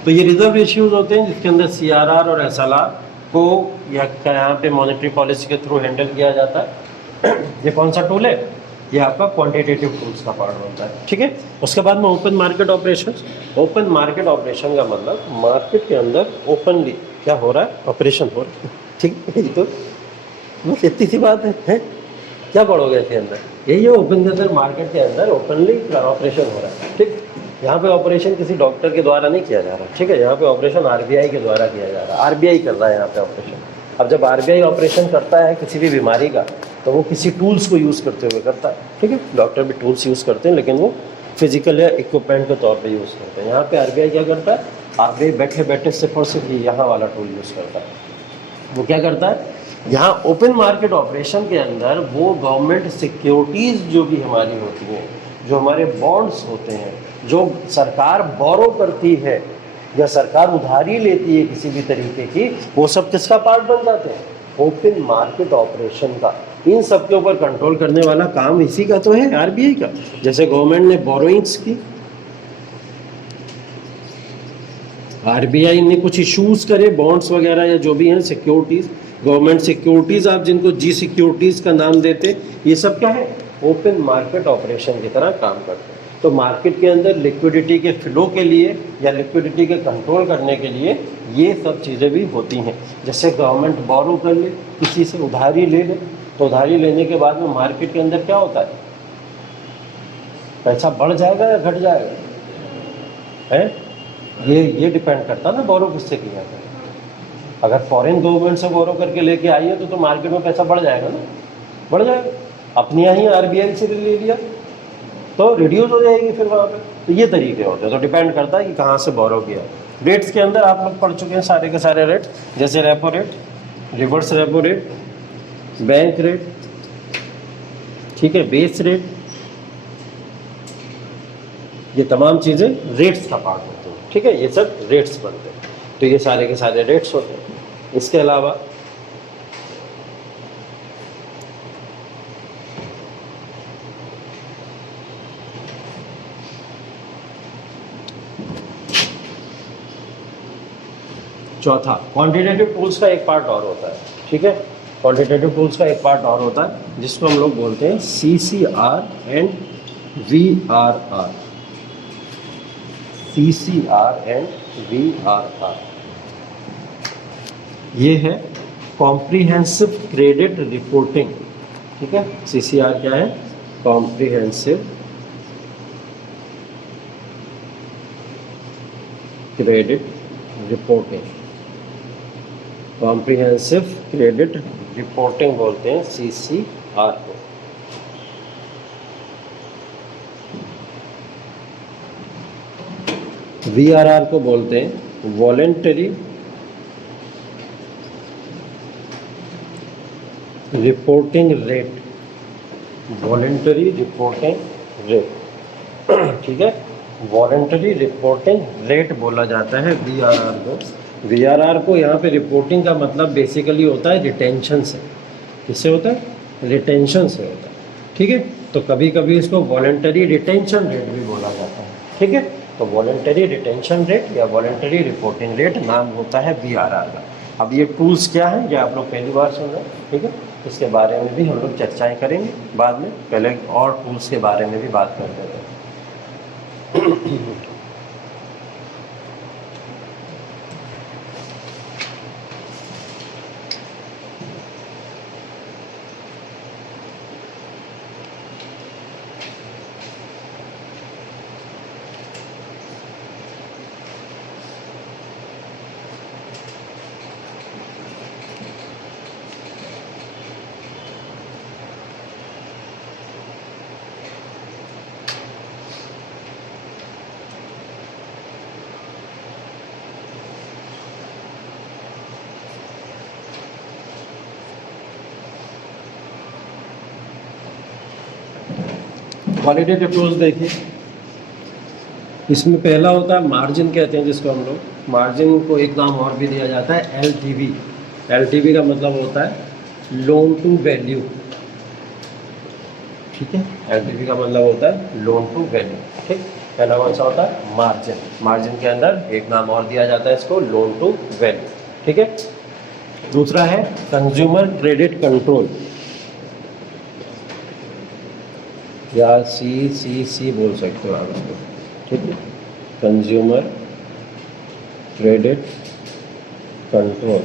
तो ये रिजर्व रेशियोज होते हैं जिसके अंदर CRR और SLR को या यहाँ पे मॉनेटरी पॉलिसी के थ्रू हैंडल किया जाता है। ये कौन सा टूल है? ये आपका क्वांटिटेटिव टूल्स का पार्ट बनता है। ठीक है, उसके बाद में open market operation. Open market operation का मतलब मार्केट के अंदर ओपनली क्या हो रहा है? ऑपरेशन हो रहा है। ठीक है, ये तो बस इतनी सी बात है? क्या पढ़ोगे इसके अंदर? यही है, ओपन के अंदर मार्केट के अंदर ओपनली ऑपरेशन हो रहा है। ठीक, यहाँ पे ऑपरेशन किसी डॉक्टर के द्वारा नहीं किया जा रहा। ठीक है, यहाँ पे ऑपरेशन RBI के द्वारा किया जा रहा है। RBI कर रहा है यहाँ पे ऑपरेशन। अब जब RBI ऑपरेशन करता है किसी भी बीमारी का, तो वो किसी टूल्स को यूज़ करते हुए करता है। ठीक है, डॉक्टर भी टूल्स यूज़ करते हैं, लेकिन वो फिजिकल या इक्विपमेंट के तौर पे यूज़ करते हैं। यहाँ पे RBI क्या करता है? RBI बैठे बैठे सिर्फ और सिर्फ यहाँ वाला टूल यूज़ करता है। वो क्या करता है? यहाँ ओपन मार्केट ऑपरेशन के अंदर वो गवर्नमेंट सिक्योरिटीज़ जो भी हमारी होती हैं, जो हमारे बॉन्ड्स होते हैं, जो सरकार बोरो करती है या सरकार उधारी लेती है किसी भी तरीके की, वो सब किसका पार्ट बन जाते हैं? ओपन मार्केट ऑपरेशन का। इन सब के ऊपर कंट्रोल करने वाला काम इसी का तो है, RBI का। जैसे गवर्नमेंट ने बोरोइंग्स की, RBI ने कुछ इश्यूज करे, बॉन्ड्स वगैरह या जो भी हैं सिक्योरिटीज़, गवर्नमेंट सिक्योरिटीज़, आप जिनको जी सिक्योरिटीज़ का नाम देते, ये सब क्या है? ओपन मार्केट ऑपरेशन की तरह काम करते हैं। तो मार्केट के अंदर लिक्विडिटी के फ्लो के लिए या लिक्विडिटी के कंट्रोल करने के लिए ये सब चीज़ें भी होती हैं। जैसे गवर्नमेंट बोरो कर ले, किसी से उधारी ले ले, तो उधारी लेने के बाद में मार्केट के अंदर क्या होता है? पैसा बढ़ जाएगा या घट जाएगा? है, ये डिपेंड करता है ना बोरो किससे किया है। अगर फॉरेन गवर्नमेंट से बोरो करके लेके आई है तो मार्केट में पैसा बढ़ जाएगा ना, बढ़ जाएगा। अपने यहाँ ही RBI से ले लिया तो रिड्यूस हो जाएगी फिर वहाँ पे। तो ये तरीके होते हैं, तो डिपेंड करता है कि कहाँ से बोरो किया। रेट्स के अंदर आप लोग पढ़ चुके हैं सारे के सारे रेट, जैसे repo rate, reverse repo rate, bank rate, ठीक है, बेस रेट, ये तमाम चीज़ें रेट्स का पार्ट होते हैं। ठीक है, ये सब रेट्स बनते हैं, तो ये सारे के सारे रेट्स होते हैं। इसके अलावा चौथा, क्वांटिटेटिव टूल्स का एक पार्ट और होता है। ठीक है, क्वांटिटेटिव टूल्स का एक पार्ट और होता है जिसको हम लोग बोलते हैं CCR and VRR। CCR and VRR, ये है कॉम्प्रिहेंसिव क्रेडिट रिपोर्टिंग। ठीक है, CCR क्या है? Comprehensive credit reporting. Comprehensive credit reporting बोलते हैं CCR को। VRR को बोलते हैं voluntary reporting rate, voluntary reporting rate, ठीक है, वॉलेंटरी रिपोर्टिंग रेट बोला जाता है VRR को। VRR को यहाँ पे रिपोर्टिंग का मतलब बेसिकली होता है रिटेंशन से। किससे होता है? रिटेंशन से होता है, ठीक है। तो कभी कभी इसको वॉलेंटरी रिटेंशन रेट भी बोला जाता है, ठीक है। तो वॉलेंटरी रिटेंशन रेट या वॉलेंटरी रिपोर्टिंग रेट नाम होता है VRR का। अब ये टूल्स क्या हैं, ये आप लोग पहली बार सुन रहे हैं, ठीक है। इसके बारे में भी हम लोग चर्चाएं करेंगे बाद में, पहले और टूल्स के बारे में भी बात कर लेते हैं। क्वालिटेटिव टूल्स देखिए, इसमें पहला होता है मार्जिन कहते हैं, जिसको हम लोग मार्जिन को एक नाम और भी दिया जाता है LTV। LTV का मतलब होता है लोन टू वैल्यू, ठीक है। LTV का मतलब होता है लोन टू वैल्यू, ठीक। पहला कौन सा होता है? मार्जिन। मार्जिन के अंदर एक नाम और दिया जाता है इसको, लोन टू वैल्यू, ठीक है। दूसरा है कंज्यूमर क्रेडिट कंट्रोल, या CCC बोल सकते हो आप इसको, ठीक है। कंज्यूमर क्रेडिट कंट्रोल,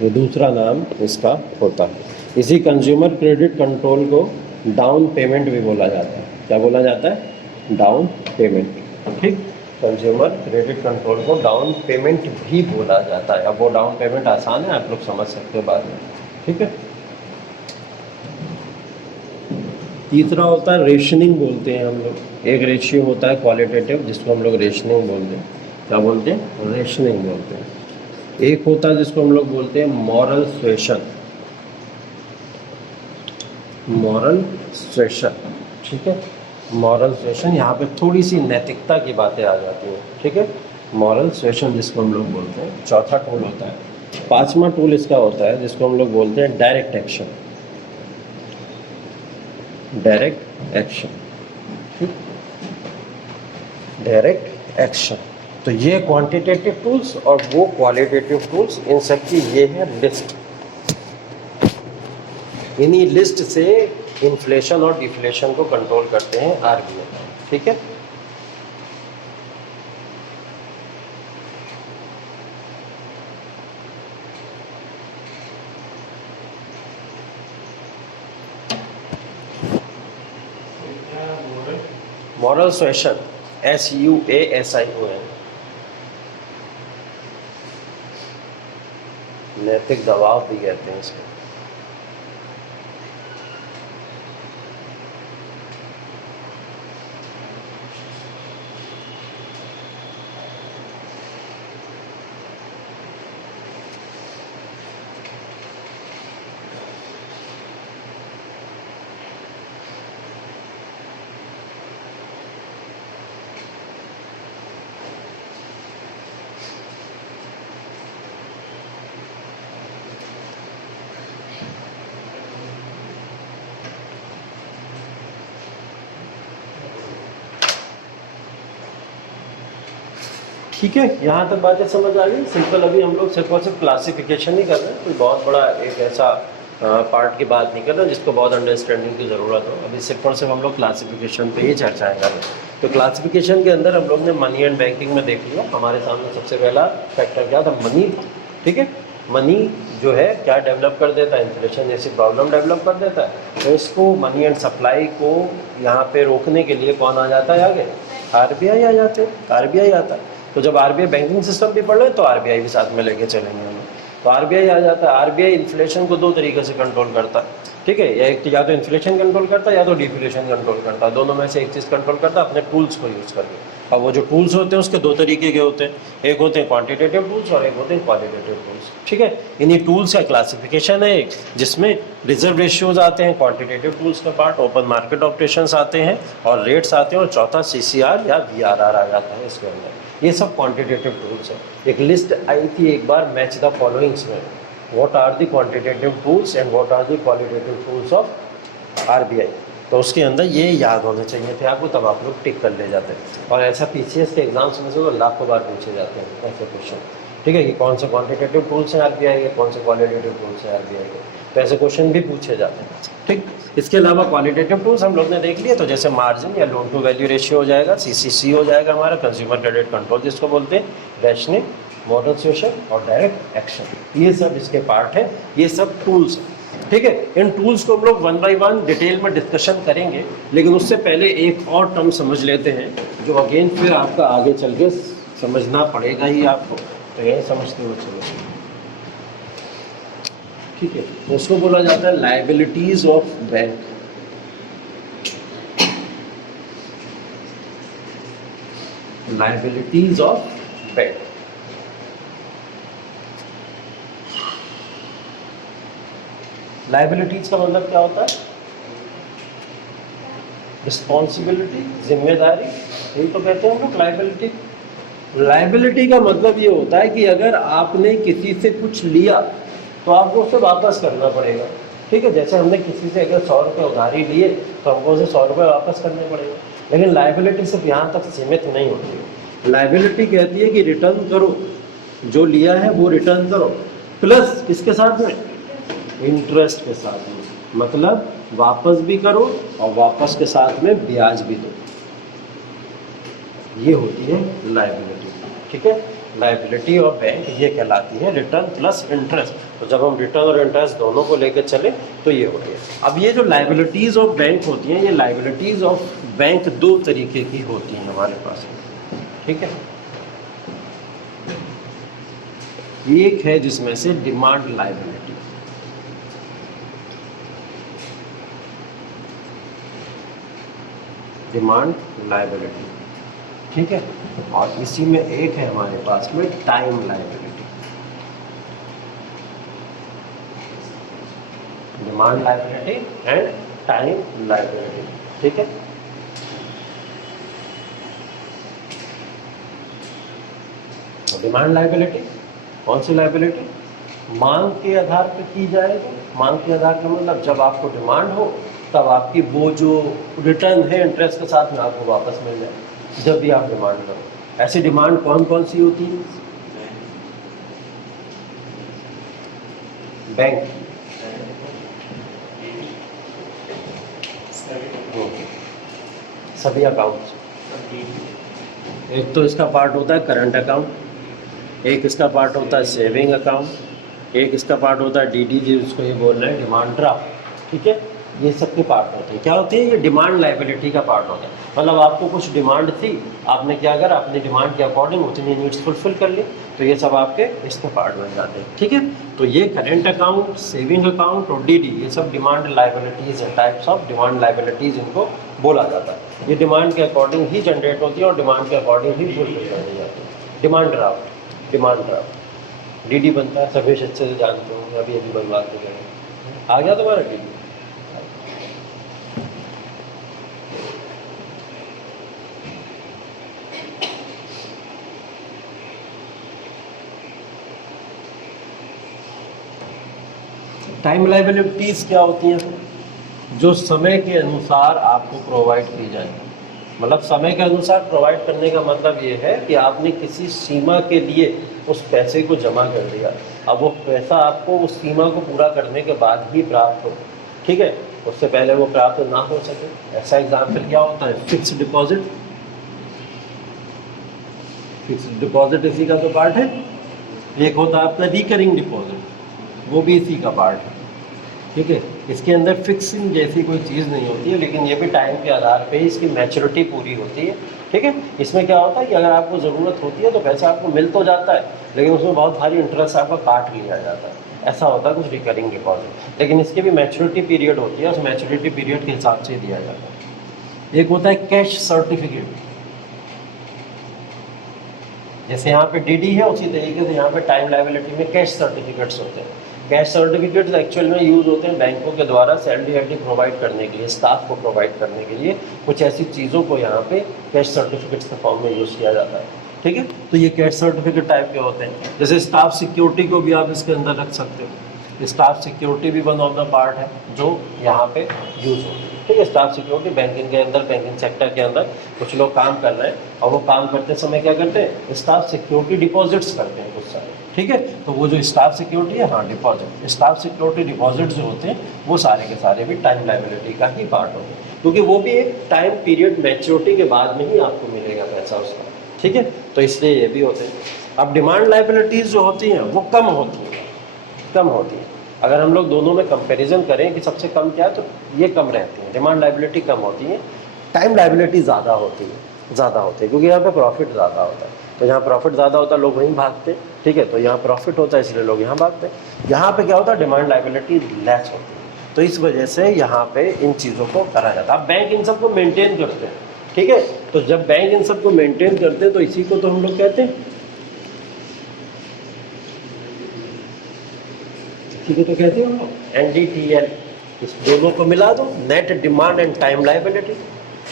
ये दूसरा नाम इसका होता है। इसी कंज्यूमर क्रेडिट कंट्रोल को डाउन पेमेंट भी बोला जाता है। क्या बोला जाता है? डाउन पेमेंट, ठीक। कंज्यूमर क्रेडिट कंट्रोल को डाउन पेमेंट भी बोला जाता है। अब वो डाउन पेमेंट आसान है, आप लोग समझ सकते हो बाद में, ठीक है। तीसरा होता है रेशनिंग बोलते हैं हम लोग। एक रेशियो होता है क्वालिटेटिव, जिसको हम लोग रेशनिंग बोलते हैं। क्या बोलते हैं? रेशनिंग बोलते हैं। एक होता है जिसको हम लोग बोलते हैं मॉरल सुएशन, मॉरल सुएशन, ठीक है। मॉरल सुएशन, यहाँ पे थोड़ी सी नैतिकता की बातें आ जाती हैं, ठीक है। मॉरल सुएशन जिसको हम लोग बोलते हैं। चौथा टूल होता है, पांचवा टूल इसका होता है जिसको हम लोग बोलते हैं डायरेक्ट एक्शन, डायरेक्ट एक्शन, ठीक। डायरेक्ट एक्शन, तो ये क्वांटिटेटिव टूल्स और वो क्वालिटेटिव टूल्स, इन सब की ये है लिस्ट। इन्हीं लिस्ट से इन्फ्लेशन और डिफ्लेशन को कंट्रोल करते हैं RBI, ठीक है। मॉरल सुएशन, SUASION, नैतिक दबाव भी कहते हैं इसको। ठीक है, यहाँ तक बातें समझ आ गई। सिंपल अभी हम लोग सिर्फ और सिर्फ क्लासिफिकेशन ही कर रहे हैं, कोई बहुत बड़ा एक ऐसा पार्ट की बात नहीं कर रहे जिसको बहुत अंडरस्टैंडिंग की ज़रूरत हो। अभी सिर्फ और सिर्फ हम लोग क्लासिफिकेशन पे ही चर्चाएं कर रहे हैं। तो क्लासिफिकेशन के अंदर हम लोग ने मनी एंड बैंकिंग में देख लिया। हमारे सामने सबसे पहला फैक्टर क्या था? मनी था, ठीक है। मनी जो है क्या डेवलप कर देता है? इन्फ्लेशन जैसी प्रॉब्लम डेवलप कर देता है। तो इसको मनी एंड सप्लाई को यहाँ पे रोकने के लिए कौन आ जाता है आगे? RBI आ जाते हैं, RBI आता है। तो जब RBI बैंकिंग सिस्टम भी पढ़ रहे तो RBI भी साथ में लेके चलेंगे हम। तो RBI आ जाता है। RBI इन्फ्लेशन को दो तरीके से कंट्रोल करता है, ठीक है। या तो इन्फ्लेशन कंट्रोल करता है या तो डिफ्लेशन कंट्रोल करता है। दोनों में से एक चीज़ कंट्रोल करता है अपने टूल्स को यूज़ करके। अब वो जो टूल्स होते हैं उसके दो तरीके के होते हैं, एक होते हैं क्वांटिटेटिव टूल्स और एक होते हैं क्वालिटेटिव टूल्स। ठीक है, इन्हीं टूल्स का क्लासिफिकेशन है एक, जिसमें रिजर्व रेशियोज आते हैं क्वांटिटेटिव टूल्स का पार्ट, ओपन मार्केट ऑपरेशंस आते हैं और रेट्स आते हैं, और चौथा CCR या VRR आ जाता है इसके अंदर। ये सब क्वांटिटेटिव टूल्स है। एक लिस्ट आई थी एक बार मैच द फॉलोइंग्स में, what are the quantitative tools and what are the qualitative tools of RBI। तो उसके अंदर ये याद होने चाहिए थे आपको, तब आप लोग टिक कर ले जाते हैं। और ऐसा PCS के एग्जाम्स में से तो लाखों बार पूछे जाते हैं ऐसे क्वेश्चन। ठीक है, कि कौन से क्वांटिटेटिव टूल्स हैं RBI के, कौन से क्वालिटेटिव टूल्स हैं RBI के, तो ऐसे क्वेश्चन भी पूछे जाते हैं। ठीक, इसके अलावा क्वालिटेटिव टूल्स हम लोग ने देख लिए, तो जैसे मार्जिन या लोन टू वैल्यू रेशियो हो जाएगा, CCC हो जाएगा हमारा, कंज्यूमर क्रेडिट कंट्रोल जिसको बोलते हैं, रैशनिंग, मॉडल सुएशन और डायरेक्ट एक्शन, ये सब इसके पार्ट है, ये सब टूल्स हैं। ठीक है, इन टूल्स को हम लोग 1 बाय 1 डिटेल में डिस्कशन करेंगे, लेकिन उससे पहले एक और टर्म समझ लेते हैं जो अगेन फिर आपका आगे चल के समझना पड़ेगा ही आपको, तो यही समझते हुए चलो। ठीक है, तो उसको बोला जाता है liabilities of bank. Liabilities of bank, liabilities का मतलब क्या होता है? रिस्पॉन्सिबिलिटी, जिम्मेदारी, यही तो कहते हैं हम लोग लायबिलिटी। लायबिलिटी का मतलब ये होता है कि अगर आपने किसी से कुछ लिया तो आपको उसे वापस करना पड़ेगा। ठीक है, जैसे हमने किसी से अगर 100 रुपये उधारी लिए तो हमको उसे 100 रुपये वापस करने पड़ेगा। लेकिन लायबिलिटी सिर्फ यहाँ तक सीमित नहीं होती है। लायबिलिटी कहती है कि रिटर्न करो, जो लिया है वो रिटर्न करो, प्लस किसके साथ में? इंटरेस्ट के साथ में, मतलब वापस भी करो और वापस के साथ में ब्याज भी दो। ये होती है लायबिलिटी। ठीक है, लायबिलिटी ऑफ बैंक ये कहलाती है रिटर्न प्लस इंटरेस्ट। तो जब हम रिटर्न और इंटरेस्ट दोनों को लेकर चले तो ये होती है। अब ये जो लायबिलिटीज ऑफ बैंक होती हैं, ये लायबिलिटीज ऑफ बैंक दो तरीके की होती हैं हमारे पास। ठीक है, एक है जिसमें से डिमांड लायबिलिटी, डिमांड लायबिलिटी। ठीक है, और इसी में एक है हमारे पास में time liability. Demand liability and time liability. ठीक है, डिमांड लायबिलिटी कौन सी लायबिलिटी? मांग के आधार पर की जाएगी। मांग के आधार का मतलब जब आपको डिमांड हो तब आपकी वो जो रिटर्न है इंटरेस्ट के साथ में आपको वापस मिल जाए, जब भी आप डिमांड करो। ऐसी डिमांड कौन कौन सी होती है? बैंक, सभी अकाउंट्स। एक तो इसका पार्ट होता है करंट अकाउंट, एक इसका पार्ट होता है सेविंग अकाउंट, एक इसका पार्ट होता है DD जिसको ये बोल रहे हैं डिमांड ड्राफ्ट। ठीक है, ये सब के पार्ट होते हैं। क्या होती है? ये डिमांड लायबिलिटी का पार्ट होता है। मतलब आपको कुछ डिमांड थी, आपने क्या करा, अपनी डिमांड के अकॉर्डिंग उतनी नीड्स फुलफिल कर ली, तो ये सब आपके इसके पार्ट बन जाते हैं। ठीक है, तो ये करेंट अकाउंट, सेविंग अकाउंट और DD ये सब डिमांड लायबिलिटीज़ है, टाइप्स ऑफ डिमांड लायबिलिटीज़ इनको बोला जाता है। ये डिमांड के अकॉर्डिंग ही जनरेट होती है और डिमांड के अकॉर्डिंग ही फुलफिल कर दी जाती है। Demand draft, demand draft DD बनता है, सभी अच्छे से जानते हो, अभी अभी बनवाते हैं। आ गया तुम्हारा DD? टाइम लायबिलिटीज़ क्या होती हैं? जो समय के अनुसार आपको प्रोवाइड की जाए। मतलब समय के अनुसार प्रोवाइड करने का मतलब ये है कि आपने किसी सीमा के लिए उस पैसे को जमा कर दिया, अब वो पैसा आपको उस सीमा को पूरा करने के बाद ही प्राप्त हो। ठीक है, उससे पहले वो प्राप्त ना हो सके। ऐसा एग्जाम्पल क्या होता है? Fixed deposit. फिक्स्ड डिपॉजिट इसी का तो पार्ट है। एक होता है आपका रिकरिंग डिपॉजिट, वो भी इसी का पार्ट है। ठीक है, इसके अंदर फिक्सिंग जैसी कोई चीज़ नहीं होती है, लेकिन ये भी टाइम के आधार पे ही इसकी मैच्योरिटी पूरी होती है। ठीक है, इसमें क्या होता है कि अगर आपको ज़रूरत होती है तो पैसा आपको मिल तो जाता है, लेकिन उसमें बहुत भारी इंटरेस्ट आपका काट लिया जाता है। ऐसा होता है कुछ रिकरिंग डिपॉजिट। लेकिन इसकी भी मैच्योरिटी पीरियड होती है, उस मैच्योरिटी पीरियड के हिसाब से दिया जाता है। एक होता है कैश सर्टिफिकेट। जैसे यहाँ पे डीडी है, उसी तरीके से यहाँ पे टाइम लायबिलिटी में कैश सर्टिफिकेट्स होते हैं। कैश सर्टिफिकेट्स एक्चुअल में यूज़ होते हैं बैंकों के द्वारा सैलरी एडी प्रोवाइड करने के लिए, स्टाफ को प्रोवाइड करने के लिए कुछ ऐसी चीज़ों को यहाँ पे कैश सर्टिफिकेट्स के फॉर्म में यूज़ किया जाता है। ठीक है, तो ये कैश सर्टिफिकेट टाइप के होते हैं। जैसे स्टाफ सिक्योरिटी को भी आप इसके अंदर रख सकते हो। स्टाफ सिक्योरिटी भी वन ऑफ द पार्ट है जो यहाँ पे यूज़ होती है। ठीक है, स्टाफ सिक्योरिटी बैंकिंग के अंदर, बैंकिंग सेक्टर के अंदर कुछ लोग काम कर रहे हैं और वो काम करते समय क्या करते हैं, स्टाफ सिक्योरिटी डिपॉजिट्स करते हैं कुछ सारे। ठीक है, तो वो जो स्टाफ सिक्योरिटी है, हाँ डिपॉजिट, स्टाफ सिक्योरिटी डिपॉजिट जो होते हैं वो सारे के सारे भी टाइम लायबिलिटी का ही पार्ट होते हैं, क्योंकि वो भी एक टाइम पीरियड मैच्योरिटी के बाद में ही आपको मिलेगा पैसा उसका। ठीक है, तो इसलिए ये भी होते हैं। अब डिमांड लायबिलिटीज़ जो होती हैं वो कम होती हैं, कम होती हैं। अगर हम लोग दोनों में कंपैरिजन करें कि सबसे कम क्या है, तो ये कम रहती है, डिमांड लायबिलिटी कम होती है, टाइम लायबिलिटी ज़्यादा होती है, ज़्यादा होती है, क्योंकि यहाँ पे प्रॉफिट ज़्यादा होता है। तो यहाँ प्रॉफिट ज़्यादा होता है, लोग वहीं भागते हैं। ठीक है, तो यहाँ प्रॉफिट होता है इसलिए लोग यहाँ भागते हैं। यहाँ पे क्या होता है, डिमांड लायबिलिटी लेस होती है, तो इस वजह से यहाँ पे इन चीज़ों को करा जाता है। अब बैंक इन सबको मेनटेन करते हैं। ठीक है, तो जब बैंक इन सबको मेंटेन करते हैं तो इसी को तो हम लोग कहते हैं, इसी को तो कहते हैं हम लोग NDTL। इस दोनों को मिला दो, net demand and time liability.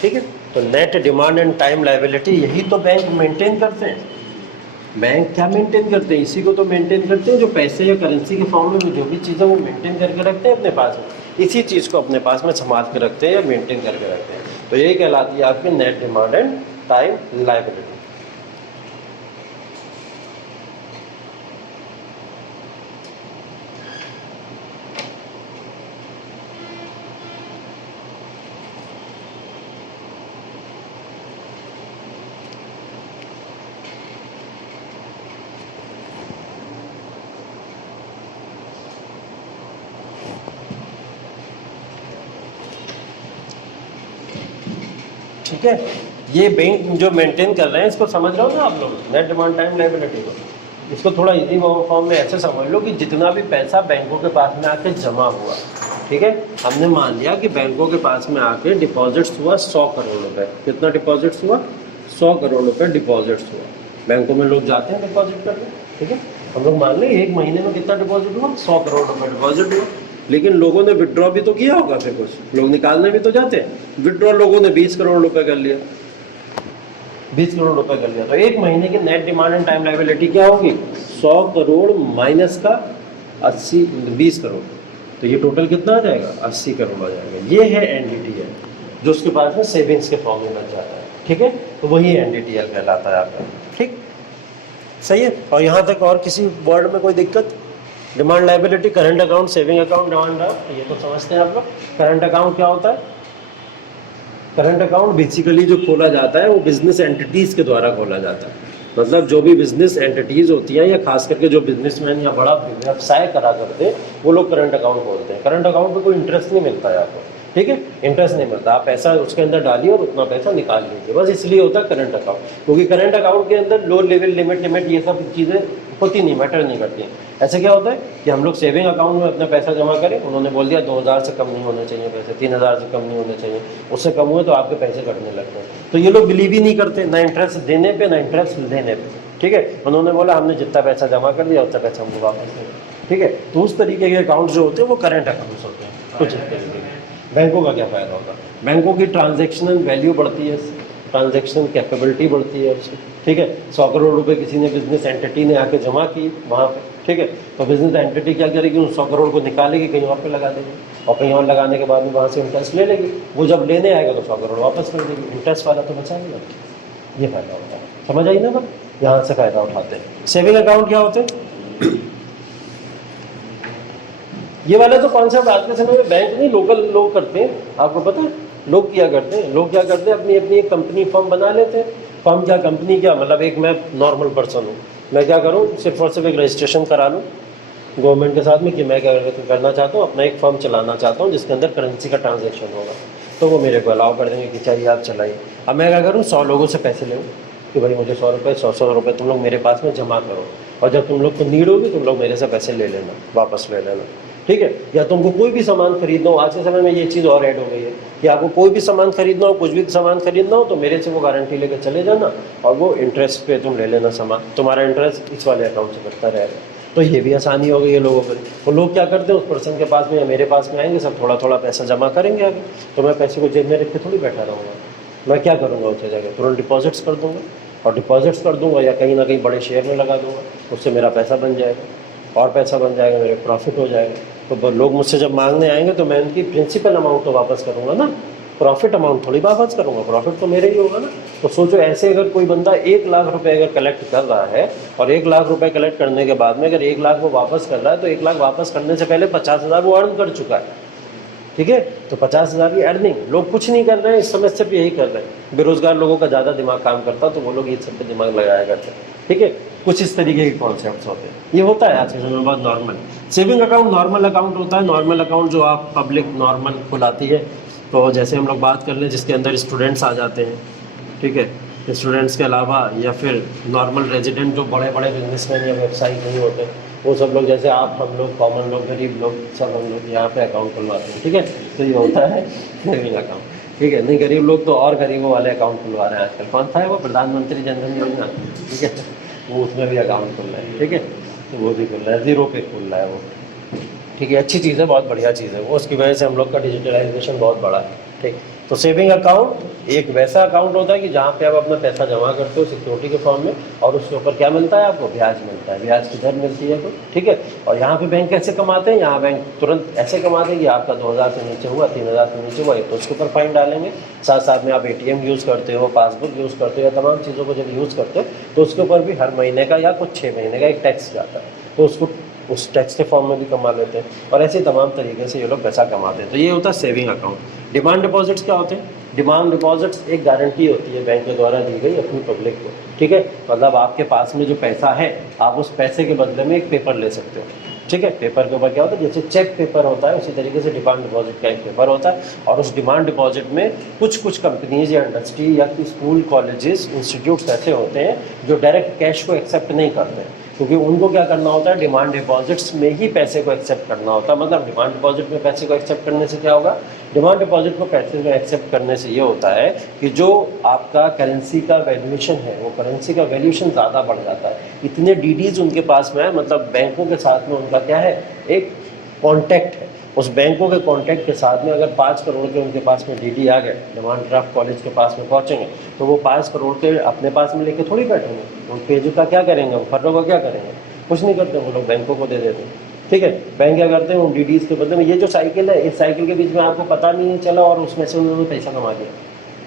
ठीक है, तो net demand and time liability यही तो बैंक मेंटेन करते हैं। बैंक क्या मेंटेन करते हैं, इसी को तो मेंटेन करते हैं, जो पैसे या करेंसी के फॉर्म में जो भी चीज़ें वो मेंटेन करके रखते हैं अपने पास में, इसी चीज़ को अपने पास में संभाल के रखते हैं या मेंटेन करके रखते हैं। तो यही कहलाती है आपकी net demand and time liability. ठीक है, ये बैंक जो मेंटेन कर रहे हैं इसको समझ रहे हो ना आप लोग, नेट डिमांड टाइम लायबिलिटी को। इसको थोड़ा इजी फॉर्म में ऐसे समझ लो कि जितना भी पैसा बैंकों के पास में आके जमा हुआ, ठीक है, हमने मान लिया कि बैंकों के पास में आके डिपॉजिट्स हुआ 100 करोड़ रुपए। कितना डिपॉजिट्स हुआ, 100 करोड़ रुपए डिपॉजिट्स हुआ। बैंकों में लोग जाते हैं डिपॉजिट करने। ठीक है, हम लोग मान लें एक महीने में कितना डिपॉजिट हुआ, 100 करोड़ रुपए डिपॉजिट हुआ। लेकिन लोगों ने विड्रॉ भी तो किया होगा, फिर कुछ लोग निकालने भी तो जाते हैं। विड्रॉ लोगों ने 20 करोड़ रुपए कर लिया, 20 करोड़ रुपए कर लिया, तो एक महीने की net demand and time liability क्या होगी, 100 करोड़ माइनस का 20 करोड़, तो ये टोटल कितना आ जाएगा, 80 करोड़ आ जाएगा। ये है NDTL जो उसके पास में सेविंग्स के फॉर्म में बन जाता है। ठीक है, तो वही NDTL कहलाता है आपका। ठीक, सही है। और यहाँ तक और किसी वर्ड में कोई दिक्कत, demand liability, current account, saving account, demand draft, ये तो समझते हैं आप लोग। करंट अकाउंट क्या होता है, करंट अकाउंट बेसिकली जो खोला जाता है वो बिजनेस एंटिटीज़ के द्वारा खोला जाता है। मतलब जो भी बिजनेस एंटिटीज़ होती हैं या खास करके जो बिजनेसमैन या बड़ा व्यवसाय करा करते हैं वो लोग करंट अकाउंट खोलते हैं। करंट अकाउंट में कोई इंटरेस्ट नहीं मिलता है आपको। ठीक है, इंटरेस्ट नहीं मिलता, आप पैसा उसके अंदर डालिए और उतना पैसा निकाल लीजिए, बस इसलिए होता है करंट अकाउंट। क्योंकि करंट अकाउंट के अंदर लो लेवल लिमिट ये सब चीज़ें होती नहीं, मैटर नहीं करती हैं। ऐसे क्या होता है कि हम लोग सेविंग अकाउंट में अपना पैसा जमा करें, उन्होंने बोल दिया 2000 से कम नहीं होने चाहिए पैसे, 3000 से कम नहीं होने चाहिए, उससे कम हुए तो आपके पैसे कटने लगते हैं। तो ये लोग बिलीव ही नहीं करते, ना इंटरेस्ट देने पे ना इंटरेस्ट लेने पे। ठीक है, उन्होंने बोला हमने जितना पैसा जमा कर दिया उतना पैसा हमको वापस दें। ठीक है, तो उस तरीके के अकाउंट जो होते हैं वो करंट अकाउंट्स होते हैं। कुछ तरीके के बैंकों का क्या फ़ायदा होगा, बैंकों की ट्रांजैक्शनल वैल्यू बढ़ती है, ट्रांजैक्शनल कैपेबिलिटी बढ़ती है उसकी। ठीक है, 100 करोड़ रुपए किसी ने बिजनेस एंटिटी ने आके जमा की वहाँ पे, ठीक है, तो बिजनेस एंटिटी क्या करेगी, उन 100 करोड़ को निकालेगी, कहीं और पे लगा देगी, और कहीं और लगाने के बाद में वहाँ से इंटरेस्ट ले लेगी। वो जब लेने आएगा तो 100 करोड़ वापस कर देगी, इंटरेस्ट वाला तो बचाएगा। ये फायदा होता है, समझ आई ना बात, यहाँ से फ़ायदा उठाते हैं। सेविंग अकाउंट क्या होते हैं, ये वाले तो कॉन्सेप्ट आज के समय में बैंक नहीं लोकल लोग करते हैं, आपको पता है। लोग क्या करते हैं, लोग क्या करते हैं, अपनी अपनी एक कंपनी फर्म बना लेते हैं। फर्म क्या, कंपनी क्या, मतलब एक मैं नॉर्मल पर्सन हूँ, मैं क्या करूँ, सिर्फ और सिर्फ एक रजिस्ट्रेशन करा लूँ गवर्नमेंट के साथ में कि मैं क्या करना चाहता हूँ, अपना एक फर्म चलाना चाहता हूँ जिसके अंदर करेंसी का ट्रांजेक्शन होगा, तो वो मेरे को अलाउ कर देंगे कि चाहिए आप चलाइए। अब मैं क्या करूँ, 100 लोगों से पैसे ले कि भाई मुझे 100 रुपये 100 रुपये तुम लोग मेरे पास में जमा करो, और जब तुम लोग को नीड होगी तुम लोग मेरे से पैसे ले लेना, वापस ले लेना। ठीक है। या तुमको कोई भी सामान खरीदना हो, आज के समय में ये चीज़ और ऐड हो गई है कि आपको कोई भी सामान खरीदना हो, कुछ भी सामान खरीदना हो तो मेरे से वो गारंटी लेकर चले जाना और वो इंटरेस्ट पे तुम ले लेना सामान, तुम्हारा इंटरेस्ट इस वाले अकाउंट से कटता रहेगा। तो ये भी आसानी हो गई है लोगों पर। और लोग क्या करते हैं, उस पर्सन के पास में या मेरे पास में आएंगे, सब थोड़ा थोड़ा पैसा जमा करेंगे आगे, तो मैं पैसे को जेब में रख के थोड़ी बैठा रहूँगा। मैं क्या करूँगा, उस जगह तुरंत डिपॉजिट्स कर दूँगा, और डिपॉजिट्स कर दूँगा या कहीं ना कहीं बड़े शेयर में लगा दूँगा, उससे मेरा पैसा बन जाएगा और पैसा बन जाएगा, मेरे प्रॉफिट हो जाएगा। तो लोग मुझसे जब मांगने आएंगे तो मैं उनकी प्रिंसिपल अमाउंट तो वापस करूँगा ना, प्रॉफिट अमाउंट थोड़ी वापस करूँगा, प्रॉफिट तो मेरे ही होगा ना। तो सोचो, ऐसे अगर कोई बंदा 1 लाख रुपए अगर कलेक्ट कर रहा है और 1 लाख रुपए कलेक्ट करने के बाद में अगर 1 लाख वो वापस कर रहा है, तो 1 लाख वापस करने से पहले 50,000 वो अर्न कर चुका है। ठीक है, तो 50,000 की अर्निंग, लोग कुछ नहीं कर रहे हैं, इस समय सिर्फ यही कर रहे हैं। बेरोजगार लोगों का ज़्यादा दिमाग काम करता तो वो लोग ये सब पे दिमाग लगाया करते हैं। ठीक है, कुछ इस तरीके के कॉन्सेप्ट्स होते हैं, ये होता है आज के समय में बहुत normal. Saving account normal account होता है, नॉर्मल अकाउंट जो आप पब्लिक नॉर्मल खुलाती है। तो जैसे हम लोग बात कर लें जिसके अंदर स्टूडेंट्स आ जाते हैं, ठीक है, स्टूडेंट्स के अलावा या फिर नॉर्मल रेजिडेंट जो बड़े बड़े बिजनेसमैन या व्यवसायी नहीं होते, वो सब लोग, जैसे आप, हम लोग, कॉमन लोग, गरीब लोग, सब हम लोग यहाँ पे अकाउंट खुलवाते हैं। ठीक है, तो ये होता है सेविंग अकाउंट। ठीक है, नहीं गरीब लोग तो और गरीबों वाले अकाउंट खुलवा रहे हैं आजकल। कौन सा है वो, प्रधानमंत्री जनधन योजना, ठीक है, वो उसमें भी अकाउंट खुल रहा है। ठीक है, तो वो भी खुल रहा है, 0 पे खुल रहा है वो। ठीक है, अच्छी चीज़ है, बहुत बढ़िया चीज़ है वो, उसकी वजह से हम लोग का डिजिटलाइजेशन बहुत बड़ा है। ठीक, तो सेविंग अकाउंट एक वैसा अकाउंट होता है कि जहाँ पे आप अपना पैसा जमा करते हो सिक्योरिटी के फॉर्म में, और उसके ऊपर क्या मिलता है आपको, ब्याज मिलता है, ब्याज की दर मिलती है। तो ठीक है, और यहाँ पे बैंक कैसे कमाते हैं, यहाँ बैंक तुरंत ऐसे कमाते हैं कि आपका 2,000 से नीचे हुआ, 3,000 से नीचे हुआ तो उसके ऊपर फाइन डालेंगे। साथ साथ में आप ATM यूज़ करते हो, पासबुक यूज़ करते हो, या तमाम चीज़ों को जब यूज़ करते हो तो उसके ऊपर भी हर महीने का या कुछ 6 महीने का एक टैक्स जाता है, तो उसको उस टैक्स के फॉर्म में भी कमा लेते हैं। और ऐसे तमाम तरीके से ये लोग पैसा कमाते हैं। तो ये होता है सेविंग अकाउंट। डिमांड डिपॉजिट्स क्या होते हैं, डिमांड डिपॉजिट्स एक गारंटी होती है बैंक के द्वारा दी गई अपनी पब्लिक को। ठीक है, मतलब आपके पास में जो पैसा है, आप उस पैसे के बदले में एक पेपर ले सकते हो। ठीक है, पेपर के ऊपर क्या होता है, जैसे चेक पेपर होता है उसी तरीके से डिमांड डिपॉजिट का एक पेपर होता है। और उस डिमांड डिपॉजिट में कुछ कंपनीज या इंडस्ट्री या स्कूल, कॉलेजेस, इंस्टीट्यूट्स ऐसे होते हैं जो डायरेक्ट कैश को एक्सेप्ट नहीं करते हैं, क्योंकि उनको क्या करना होता है, डिमांड डिपॉजिट्स में ही पैसे को एक्सेप्ट करना होता है। मतलब डिमांड डिपॉजिट में पैसे को एक्सेप्ट करने से क्या होगा, डिमांड डिपॉजिट को पैसे को एक्सेप्ट करने से ये होता है कि जो आपका करेंसी का वैल्यूएशन है, वो करेंसी का वैल्यूएशन ज़्यादा बढ़ जाता है। इतने DDs उनके पास में है, मतलब बैंकों के साथ में उनका क्या है, एक कॉन्टैक्ट है। उस बैंकों के कॉन्टैक्ट के साथ में अगर 5 करोड़ के उनके पास में DD आ गए, डिमांड ड्राफ्ट कॉलेज के पास में पहुँचेंगे, तो वो 5 करोड़ के अपने पास में लेके थोड़ी बैठेंगे। उन पेज का क्या करेंगे, वो फर्रों का क्या करेंगे, कुछ नहीं करते, वो लोग बैंकों को दे देते हैं। ठीक है, बैंक क्या करते हैं, उन DDs के बदले में, ये जो साइकिल है, इस साइकिल के बीच में आपको पता नहीं चला और उसमें से उन्होंने पैसा कमा लिया।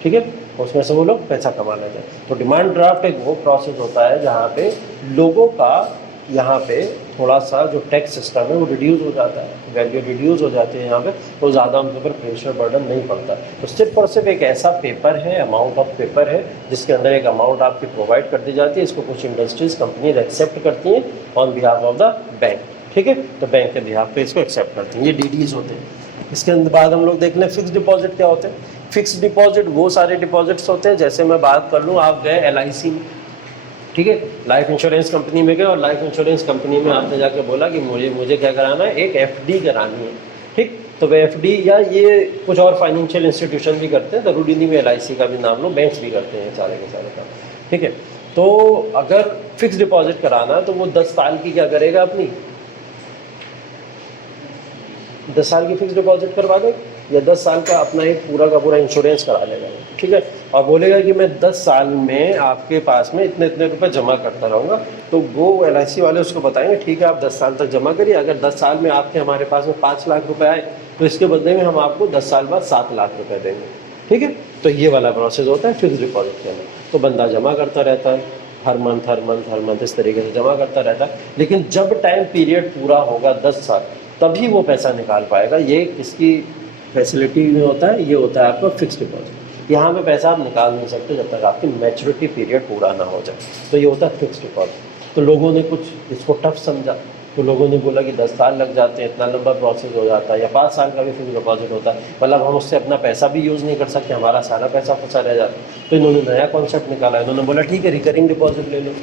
ठीक है, उसमें से वो लोग पैसा कमा लेते हैं। तो डिमांड ड्राफ्ट एक वो प्रोसेस होता है जहाँ पे लोगों का यहाँ पे थोड़ा सा जो टैक्स सिस्टम है वो रिड्यूस हो जाता है, वैल्यू रिड्यूस हो जाती है यहाँ पे, तो ज़्यादा उनके ऊपर प्रेशर बर्डन नहीं पड़ता। तो सिर्फ और सिर्फ एक ऐसा पेपर है, अमाउंट ऑफ पेपर है, जिसके अंदर एक अमाउंट आपकी प्रोवाइड कर दी जाती है। इसको कुछ इंडस्ट्रीज, कंपनीज एक्सेप्ट करती हैं on behalf of the bank. ठीक है, तो बैंक के बिहाफ पे इसको एक्सेप्ट करती हैं, ये DDs होते हैं। इसके बाद हम लोग देख लें फिक्स डिपॉजिट क्या होते हैं। फिक्स डिपॉजिट वो सारे डिपॉजिट्स होते हैं, जैसे मैं बात कर लूँ, आप गए LIC में, ठीक है, लाइफ इंश्योरेंस कंपनी में गए और लाइफ इंश्योरेंस कंपनी में आपने जाके बोला कि मुझे क्या कराना है, एक FD करानी है। ठीक, तो वह FD या ये कुछ और फाइनेंशियल इंस्टीट्यूशन भी करते हैं, जरूरी नहीं में LIC का भी नाम लो, बैंक्स भी करते हैं सारे के सारे काम। ठीक है, तो अगर फिक्स डिपॉजिट कराना है तो वो 10 साल की क्या करेगा, अपनी 10 साल की फिक्स डिपॉजिट करवा दे, या 10 साल का अपना एक पूरा का पूरा इंश्योरेंस करा लेगा। ठीक है, और बोलेगा कि मैं 10 साल में आपके पास में इतने इतने रुपए जमा करता रहूँगा, तो वो LIC वाले उसको बताएंगे ठीक है आप 10 साल तक जमा करिए, अगर 10 साल में आपके हमारे पास में 5 लाख रुपए आए तो इसके बदले में हम आपको 10 साल बाद 7 लाख रुपए देंगे। ठीक है, तो ये वाला प्रोसेस होता है फिक्स डिपॉजिट के अंदर। तो बंदा जमा करता रहता है, हर मंथ इस तरीके से जमा करता रहता है, लेकिन जब टाइम पीरियड पूरा होगा 10 साल, तभी वो पैसा निकाल पाएगा। ये किसकी फैसिलिटी में होता है, ये होता है आपका फिक्स डिपॉजिट। यहाँ पे पैसा आप निकाल नहीं सकते जब तक आपकी मैच्योरिटी पीरियड पूरा ना हो जाए, तो ये होता है फिक्स डिपॉजिट। तो लोगों ने कुछ इसको टफ समझा, तो लोगों ने बोला कि 10 साल लग जाते हैं, इतना लंबा प्रोसेस हो जाता है, या 5 साल का भी फिक्स डिपॉजिट होता है, मतलब हम उससे अपना पैसा भी यूज़ नहीं कर सकते, हमारा सारा पैसा फंसा रह जाता है। तो इन्होंने नया कॉन्सेप्ट निकाला, इन्होंने बोला ठीक है रिकरिंग डिपॉजिट ले लो।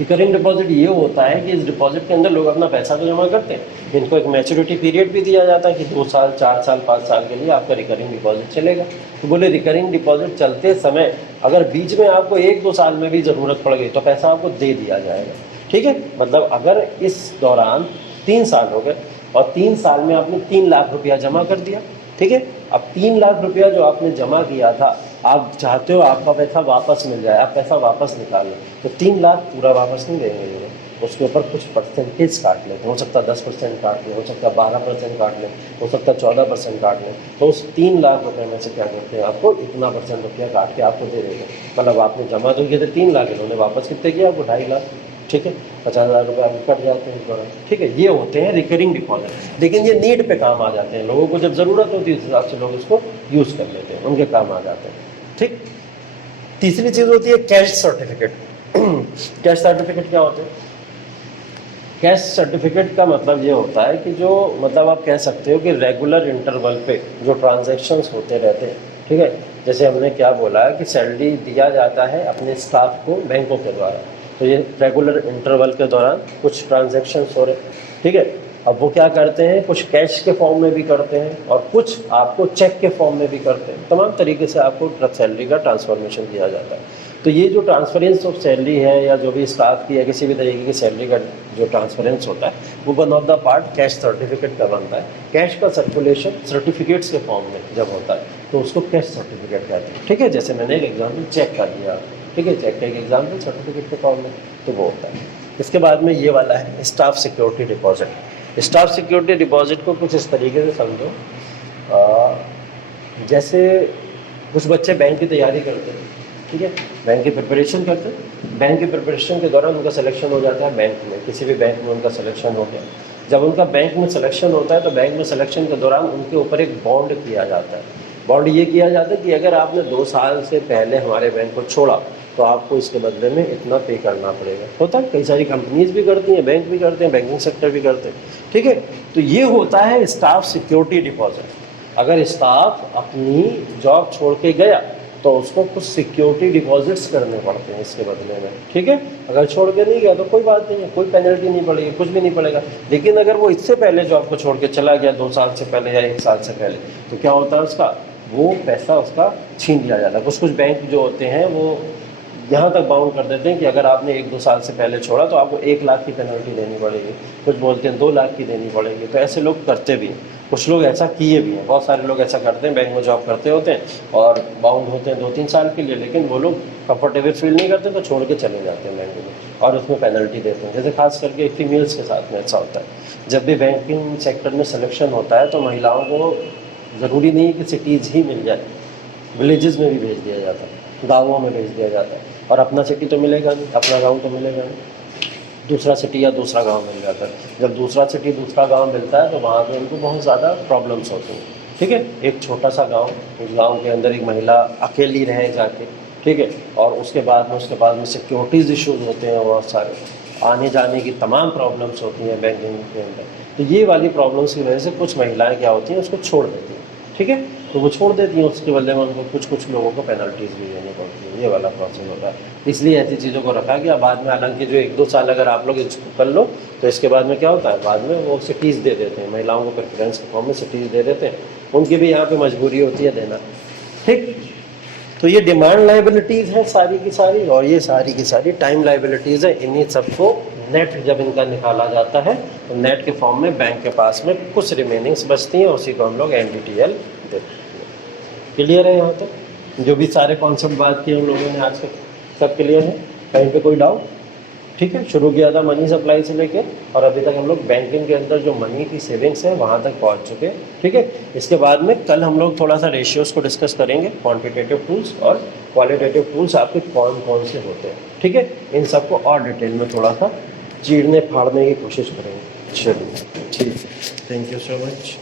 रिकरिंग डिपॉजिट ये होता है कि इस डिपॉजिट के अंदर लोग अपना पैसा तो जमा करते हैं, इनको एक मैच्योरिटी पीरियड भी दिया जाता है कि 2 साल 4 साल 5 साल के लिए आपका रिकरिंग डिपॉजिट चलेगा। तो बोले रिकरिंग डिपॉजिट चलते समय अगर बीच में आपको 1-2 साल में भी ज़रूरत पड़ गई तो पैसा आपको दे दिया जाएगा। ठीक है, मतलब अगर इस दौरान 3 साल हो गए और 3 साल में आपने 3 लाख रुपया जमा कर दिया, ठीक है, अब 3 लाख रुपया जो आपने जमा किया था, आप चाहते हो आपका पैसा वापस मिल जाए, आप पैसा वापस निकालें, तो 3 लाख पूरा वापस नहीं देंगे ये, उसके ऊपर कुछ परसेंटेज काट लें, हो सकता है 10% काट लें, हो सकता है 12% काट लें, हो सकता है 14% काट लें। तो उस 3 लाख रुपए में से क्या करते हैं, आपको इतना परसेंट रुपया काट के आपको दे देंगे। मतलब आपने जमा तो किए थे 3 लाख, इन्होंने वापस कितने किया आपको 2.5 लाख, ठीक है, 50,000 रुपये आपको कट जाते हैं इस दौरान। ठीक है, ये होते हैं रिकरिंग डिपॉजिट, लेकिन ये नीड पे काम आ जाते हैं, लोगों को जब ज़रूरत होती है उस हिसाब से लोग इसको यूज़ कर लेते हैं, उनके काम आ जाते हैं। ठीक, तीसरी चीज़ होती है कैश सर्टिफिकेट। कैश सर्टिफिकेट क्या होते हैं? कैश सर्टिफिकेट का मतलब ये होता है कि जो मतलब आप कह सकते हो कि रेगुलर इंटरवल पे जो ट्रांजैक्शंस होते रहते हैं, ठीक है, जैसे हमने क्या बोला है कि सैलरी दिया जाता है अपने स्टाफ को बैंकों के द्वारा, तो ये रेगुलर इंटरवल के दौरान कुछ ट्रांजैक्शंस हो रहे हैं, ठीक है। अब वो क्या करते हैं, कुछ कैश के फॉर्म में भी करते हैं और कुछ आपको चेक के फॉर्म में भी करते हैं, तमाम तरीके से आपको सैलरी का ट्रांसफॉर्मेशन दिया जाता है। तो ये जो ट्रांसफरेंस ऑफ सैलरी है या जो भी स्टाफ की या किसी भी तरीके की सैलरी का जो ट्रांसफरेंस होता है वो one of the part cash certificate का बनता है। कैश का सर्कुलेशन सर्टिफिकेट्स के फॉर्म में जब होता है तो उसको कैश सर्टिफिकेट कहते हैं, ठीक है। जैसे मैंने एक एग्जाम्पल चेक का दिया, ठीक है, चेक का एक एग्जाम्पल सर्टिफिकेट के फॉर्म में, तो वो होता है। इसके बाद में ये वाला है staff security deposit. Staff security deposit को कुछ इस तरीके से समझो, जैसे कुछ बच्चे बैंक की तैयारी करते हैं, ठीक है, बैंक की प्रिपरेशन करते हैं, बैंक की प्रिपरेशन के दौरान उनका सिलेक्शन हो जाता है बैंक में, किसी भी बैंक में उनका सिलेक्शन हो गया। जब उनका बैंक में सिलेक्शन होता है तो बैंक में सिलेक्शन के दौरान उनके ऊपर एक बॉन्ड किया जाता है। बॉन्ड ये किया जाता है कि अगर आपने 2 साल से पहले हमारे बैंक को छोड़ा तो आपको इसके बदले में इतना पे करना पड़ेगा। होता है, कई सारी कंपनीज भी करती हैं, बैंक भी करते हैं, बैंकिंग सेक्टर भी करते हैं, ठीक है। तो ये होता है स्टाफ सिक्योरिटी डिपॉजिट। अगर स्टाफ अपनी जॉब छोड़ के गया तो उसको कुछ सिक्योरिटी डिपॉजिट्स करने पड़ते हैं इसके बदले में, ठीक है। अगर छोड़ के नहीं गया तो कोई बात नहीं है, कोई पेनल्टी नहीं पड़ेगी, कुछ भी नहीं पड़ेगा। लेकिन अगर वो इससे पहले जॉब को छोड़ के चला गया 2 साल से पहले या 1 साल से पहले, तो क्या होता है उसका, वो पैसा उसका छीन लिया जाता है। कुछ बैंक जो होते हैं वो यहाँ तक बाउंड कर देते हैं कि अगर आपने 1-2 साल से पहले छोड़ा तो आपको 1 लाख की पेनल्टी देनी पड़ेगी, कुछ बोलते हैं 2 लाख की देनी पड़ेगी। तो ऐसे लोग करते भी हैं, कुछ लोग ऐसा किए भी हैं, बहुत सारे लोग ऐसा करते हैं, बैंक में जॉब करते होते हैं और बाउंड होते हैं 2-3 साल के लिए, लेकिन वो लोग कंफर्टेबल फील नहीं करते तो छोड़ के चले जाते हैं बैंक में और उसमें पेनल्टी देते हैं। जैसे खास करके फीमेल्स के साथ में ऐसा होता है। जब भी बैंकिंग सेक्टर में सिलेक्शन होता है तो महिलाओं को ज़रूरी नहीं कि सिटीज़ ही मिल जाए, विलेजेस में भी भेज दिया जाता है, गाँवों में भेज दिया जाता है। और अपना सिटी तो मिलेगा नहीं, अपना गांव तो मिलेगा नहीं, दूसरा सिटी या दूसरा गांव मिल जाता है। जब दूसरा सिटी दूसरा गांव मिलता है तो वहाँ पे उनको बहुत ज़्यादा प्रॉब्लम्स होती हैं, ठीक है। एक छोटा सा गांव, उस गांव के अंदर एक महिला अकेली रहे जाके, ठीक है, और उसके बाद में सिक्योरिटीज़ इश्यूज़ होते हैं, बहुत सारे आने जाने की तमाम प्रॉब्लम्स होती हैं बैंकिंग के अंदर। तो ये वाली प्रॉब्लम्स की वजह से कुछ महिलाएँ क्या होती हैं, उसको छोड़ देती हैं, ठीक है। तो वो छोड़ देती हैं, उसके बदले में उनको कुछ लोगों को पेनल्टीज़ भी देनी पड़ती है। ये वाला प्रोसेस होता है, इसलिए ऐसी चीज़ों को रखा गया। बाद में हालांकि जो 1-2 साल अगर आप लोग इसको कर लो तो इसके बाद में क्या होता है, बाद में वो सिटीज़ दे देते हैं, महिलाओं को प्रेफरेंस के फॉर्म में सिटीज़ दे देते हैं, उनकी भी यहाँ पे मजबूरी होती है देना, ठीक। तो ये डिमांड लाइबिलिटीज़ है सारी की सारी, और ये सारी की सारी टाइम लाइबिलिटीज़ है। इन्हीं सबको नेट जब इनका निकाला जाता है तो नेट के फॉर्म में बैंक के पास में कुछ रिमेनिंग्स बचती हैं, उसी को हम लोग NDTL देते हैं। क्लियर है यहाँ तक? जो भी सारे कॉन्सेप्ट बात किए हम लोगों ने आज तक, सब क्लियर है? कहीं पे कोई डाउट? ठीक है, शुरू किया था मनी सप्लाई से लेके और अभी तक हम लोग बैंकिंग के अंदर जो मनी की सेविंग्स है वहाँ तक पहुँच चुके हैं, ठीक है। इसके बाद में कल हम लोग थोड़ा सा रेशियोज़ को डिस्कस करेंगे, क्वांटिटेटिव टूल्स और क्वालिटेटिव टूल्स आपके कौन कौन से होते हैं, ठीक है। इन सबको और डिटेल में थोड़ा सा चीरने फाड़ने की कोशिश करेंगे। चलिए ठीक है, थैंक यू सो मच।